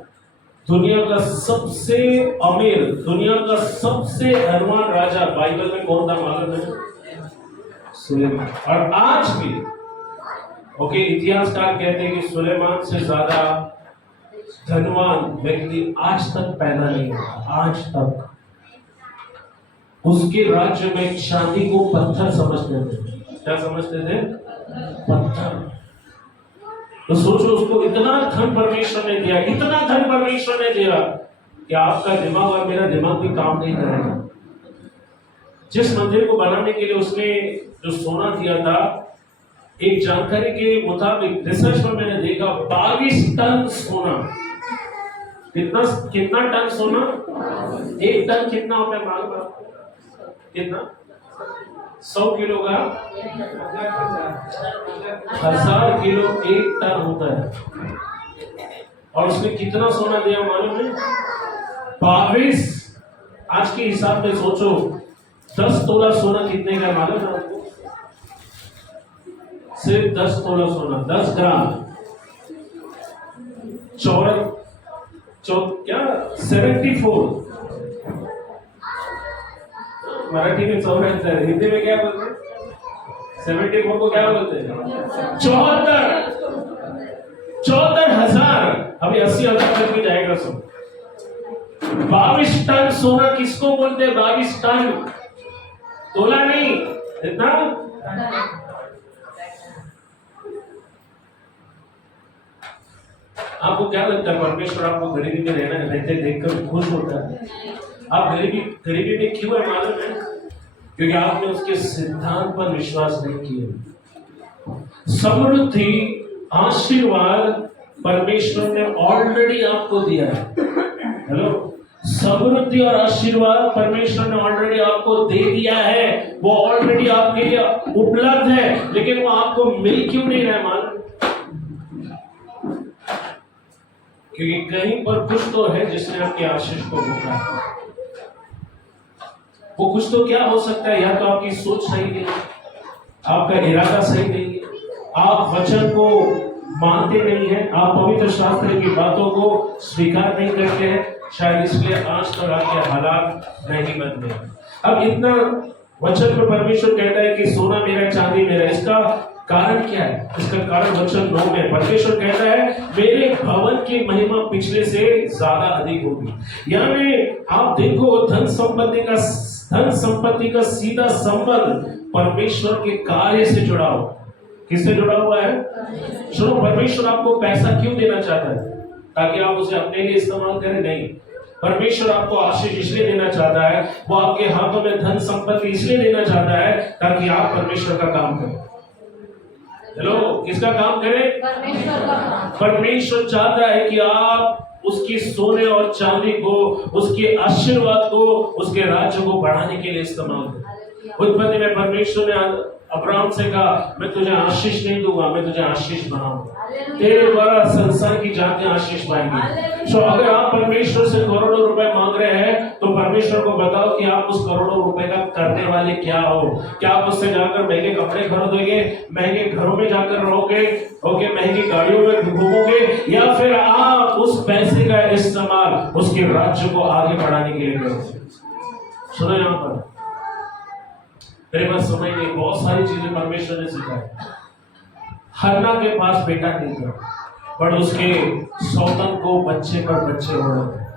दुनिया का सबसे अमीर, दुनिया का सबसे धनवान राजा बाइबल में कौन था मालूम है? सुलेमान। और आज भी ओके, इतिहासकार कहते हैं कि सुलेमान से ज्यादा धनवान व्यक्ति आज तक पैदा नहीं हुआ। आज तक उसके राज्य में चांदी को पत्थर समझते थे। क्या समझते थे? पत्थर। तो सोचो, उसको इतना धन परमेश्वर ने दिया, इतना धन परमेश्वर ने दिया कि आपका दिमाग और मेरा दिमाग भी काम नहीं करेगा। जिस मंदिर को बनाने के लिए उसने जो सोना दिया था, एक जानकारी के मुताबिक रिसर्च में मैंने देखा 22 टन सोना। कितना टन सोना? 1 टन कितना होता है मालूम है? कितना? 100 किलो का 1000 किलो 1 टन होता है। और उसने कितना सोना दिया मालूम है? 22। आज के हिसाब में सोचो, 10 तोला सोना कितने का मालूम है आपको? सिर्फ 10 तोला सोना, 10 ग्राम क्या 74। मराठी में 74, हिंदी में क्या बोलते हैं? 74 को क्या बोलते हैं? 74,000। अभी 80,000 तक भी जाएगा। सो 22 टन सोना किसको बोलते हैं? 22 टन, तोला नहीं, इतना। आपको क्या लगता है परमेश्वर आपको गरीबी में रहते देखकर खुश होता है? आप गरीबी में क्यों है मालूम है? क्योंकि आपने उसके सिद्धांत पर विश्वास नहीं किया। समृद्धि, आशीर्वाद परमेश्वर ने ऑलरेडी आपको दिया है। हेलो, समृद्धि और आशीर्वाद परमेश्वर ने ऑलरेडी आपको दे दिया है। वो ऑलरेडी आपके लिए उपलब्ध है, लेकिन वो आपको मिल क्यों नहीं रहा मालूम? क्योंकि कहीं पर कुछ तो है जिसने आपके आशीष को रोका है। वो कुछ तो क्या हो सकता है? या तो आपकी सोच सही नहीं, आपका इरादा सही नहीं है, आप वचन को मानते नहीं है, आप पवित्र शास्त्र की बातों को स्वीकार नहीं करते हैं। शायद इसलिए आज तक आपके हालात नहीं बदले। अब इतना वचन में परमेश्वर कहता है कि सोना मेरा, चांदी मेरा। इसका कारण क्या है? इसका कारण वचन 9 में परमेश्वर कहता है मेरे भवन की महिमा पिछले से ज्यादा अधिक होगी। यानी आप देखो, धन संपत्ति का सीधा संबंध परमेश्वर के कार्य से जुड़ा हो। किससे जुड़ा हुआ है? सुनो, परमेश्वर आपको पैसा क्यों देना चाहता है? ताकि आप उसे अपने लिए इस्तेमाल करें? नहीं। परमेश्वर आपको आशीष इसलिए देना चाहता है, वो आपके हाथों में धन संपत्ति इसलिए देना चाहता है ताकि आप परमेश्वर का काम करें। हेलो, किसका काम करें? परमेश्वर चाहता है कि आप उसकी सोने और चांदी को, उसके आशीर्वाद को, उसके राज्य को बढ़ाने के लिए इस्तेमाल करें। उत्पत्ति में परमेश्वर ने अब्राहम से कहा, मैं तुझे आशीष नहीं दूंगा, मैं तुझे आशीष बनाऊंगा। तेरे द्वारा संसार की जातियां आशीष पाएंगी। तो अगर आप परमेश्वर से करोड़ों रुपए मांग रहे हैं, तो परमेश्वर को बताओ कि आप उस करोड़ों रुपए का करने वाले क्या हो। क्या आप उससे जाकर महंगे कपड़े खरीदोगे, महंगे घरों में जाकर रहोगे, ओके, महंगी गाड़ियों में घूमोगे, या फिर आप उस पैसे का इस्तेमाल उसके राज्य को आगे बढ़ाने के लिए करो। सुनो यहाँ पर मेरे पास समय नहीं, बहुत सारी चीजें परमेश्वर ने सिखाई। हन्ना के पास बेटा नहीं था, पर उसके सौतन को बच्चे पर बच्चे हो रहे थे।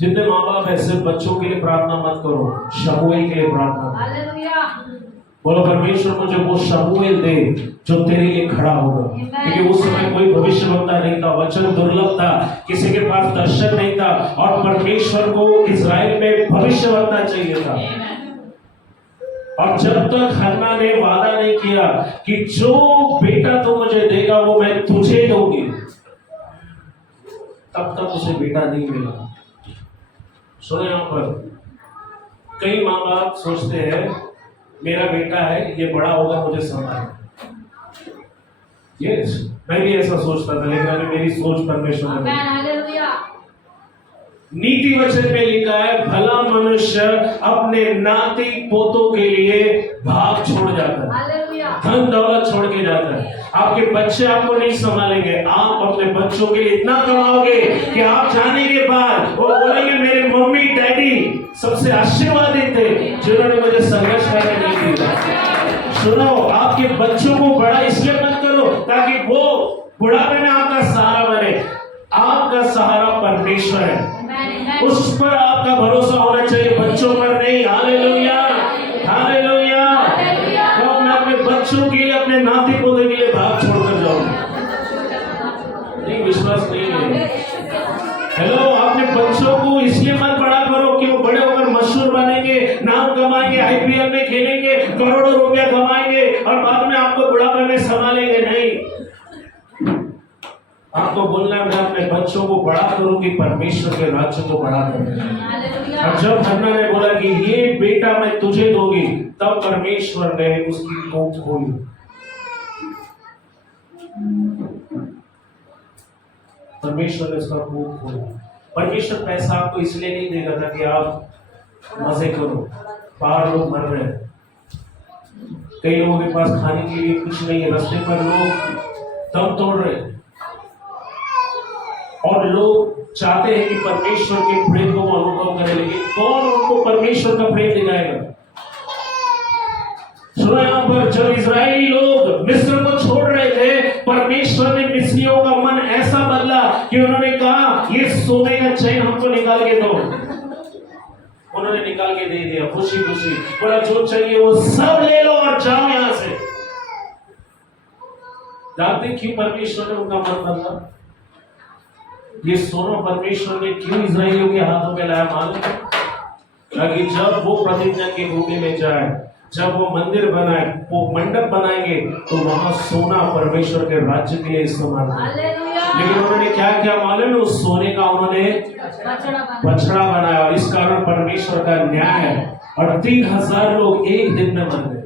जितने माँ बाप है सिर्फ बच्चों के लिए प्रार्थना मत करो, शमूएल के लिए प्रार्थना करो। बोलो परमेश्वर मुझे वो शमूएल दे जो तेरे लिए खड़ा होगा, क्योंकि उस समय कोई भविष्यवक्ता नहीं था, वचन दुर्लभ था, किसी के पास दर्शन नहीं था, और परमेश्वर को इजराइल में भविष्यवक्ता चाहिए था। और जब तक हन्ना ने वादा नहीं किया कि जो बेटा तू मुझे देगा वो मैं तुझे दूंगी, तब तक उसे बेटा नहीं मिला। सुनो यहाँ पर कई माँ बाप सोचते हैं मेरा बेटा है, ये बड़ा होगा मुझे संभाले। यस, मैं भी ऐसा सोचता था, लेकिन अभी मेरी सोच परमेश्वर ने नीति वचन में लिखा है, भला मनुष्य अपने नाती पोतों के लिए भाग छोड़ जाता है, धन दौलत छोड़ के जाता है। आपके बच्चे आपको नहीं संभालेंगे, आप अपने बच्चों के लिए इतना कमाओगे कि आप जाने के बाद वो बोलेंगे मेरे मम्मी डैडी सबसे आशीर्वादित थे जिन्होंने मुझे संघर्ष करने नहीं दिया। सुनो, आपके बच्चों को बड़ा इसलिए मत करो ताकि वो बुढ़ापे में आपका सहारा बने। आपका सहारा परमेश्वर है, उस पर आपका भरोसा होना चाहिए, बच्चों पर नहीं। Hallelujah, hallelujah. तो मैं अपने बच्चों के लिए, अपने नाती पोते के लिए भाग छोड़कर जाऊंगा? नहीं, विश्वास नहीं है। हेलो, अपने बच्चों को इसलिए मत बड़ा करो कि वो बड़े होकर मशहूर बनेंगे, नाम कमाएंगे, आईपीएल में खेलेंगे, करोड़ों रुपया कमाएंगे और बाद में आपको बुढ़ापे में संभालेंगे। नहीं, आपको बोलना है मैं अपने बच्चों को बड़ा करूं कि परमेश्वर के राज्य को बड़ा करूं। और जब हन्ना ने बोला कि ये बेटा मैं तुझे दूंगी, तब परमेश्वर ने उसकी कोख खोली। परमेश्वर ने उसका कोख खोला। परमेश्वर पैसा आपको इसलिए नहीं देगा था कि आप मजे करो, बाहर लोग मर रहे हैं, कई लोगों के पास खाने के लिए कुछ नहीं है, रास्ते पर लोग दम तोड़ रहे हैं, और लोग चाहते हैं कि परमेश्वर के प्रेम को अनुभव करें, लेकिन कौन उनको परमेश्वर का प्रेम दिखाएगा? सुनो यहाँ पर, जब इजरायली लोग मिस्र को छोड़ रहे थे, परमेश्वर ने मिस्रियों का मन ऐसा बदला कि उन्होंने कहा ये सोने का चैन हमको निकाल के दो। उन्होंने निकाल के दे दिया, खुशी खुशी, बोला जो चाहिए वो सब ले लो और जाओ यहां से। जानते क्यों परमेश्वर ने उनका मन बदला? ये सोना परमेश्वर ने क्यों इजराइलियों के हाथों में लाया मालूम है? ताकि जब वो प्रतिज्ञा की भूमि में जाए, जब वो मंदिर बनाए, वो मंडप बनाएंगे, तो वहां सोना परमेश्वर के राज्य के लिए इस्तेमाल करें। लेकिन उन्होंने क्या किया मालूम है? उस सोने का उन्होंने बछड़ा बनाया, और इस कारण परमेश्वर का न्याय है, और 3000 लोग एक दिन में मर गए।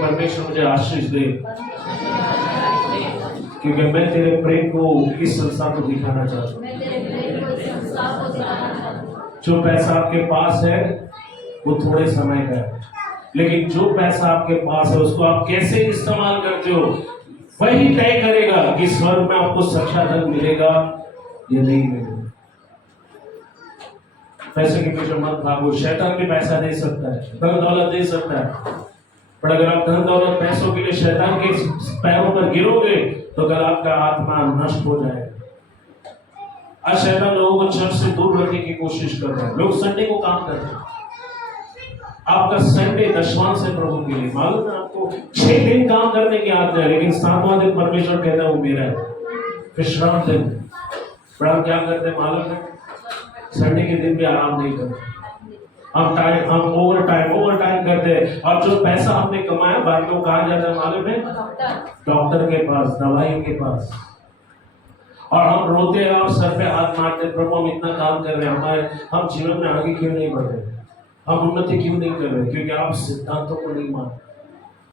परमेश्वर मुझे आशीष दे, क्योंकि मैं तेरे प्रेम को इस संसार को दिखाना चाहता हूँ। जो पैसा आपके पास है वो थोड़े समय का है, लेकिन जो पैसा आपके पास है उसको आप कैसे इस्तेमाल करते हो वही तय करेगा कि स्वर्ग में आपको सच्चा धन मिलेगा या नहीं मिलेगा। पैसे के पीछे मत भागो। शैतान भी पैसा दे सकता है, धन दौलत दे सकता है, पर अगर आप धन दौलत पैसों के लिए शैतान के पैरों पर गिरोगे तो कल आपका आत्मा नष्ट हो जाएगा। आज शैतान लोगों को चर्च से दूर रखने की कोशिश कर रहे हैं। लोग संडे को काम करते हैं। आपका संडे दशवां से प्रभु के लिए, मालूम है आपको 6 दिन काम करने की आदत है, लेकिन 7वां दिन परमेश्वर कहता है वो मेरा है, विश्राम दिन। पर हम क्या करते हैं मालूम है? संडे के दिन भी आराम नहीं करते, हम ओवर टाइम करते हैं, और जो पैसा हमने कमाया बाद में कहाँ जाता है मालूम है? डॉक्टर के पास, दवाई के पास। और हम रोते हैं और सर पे हाथ मारते, प्रभु हम इतना काम कर रहे हैं, हम जीवन में आगे क्यों नहीं बढ़ रहे, हम उन्नति क्यों नहीं कर रहे? क्योंकि आप सिद्धांतों को नहीं मानते।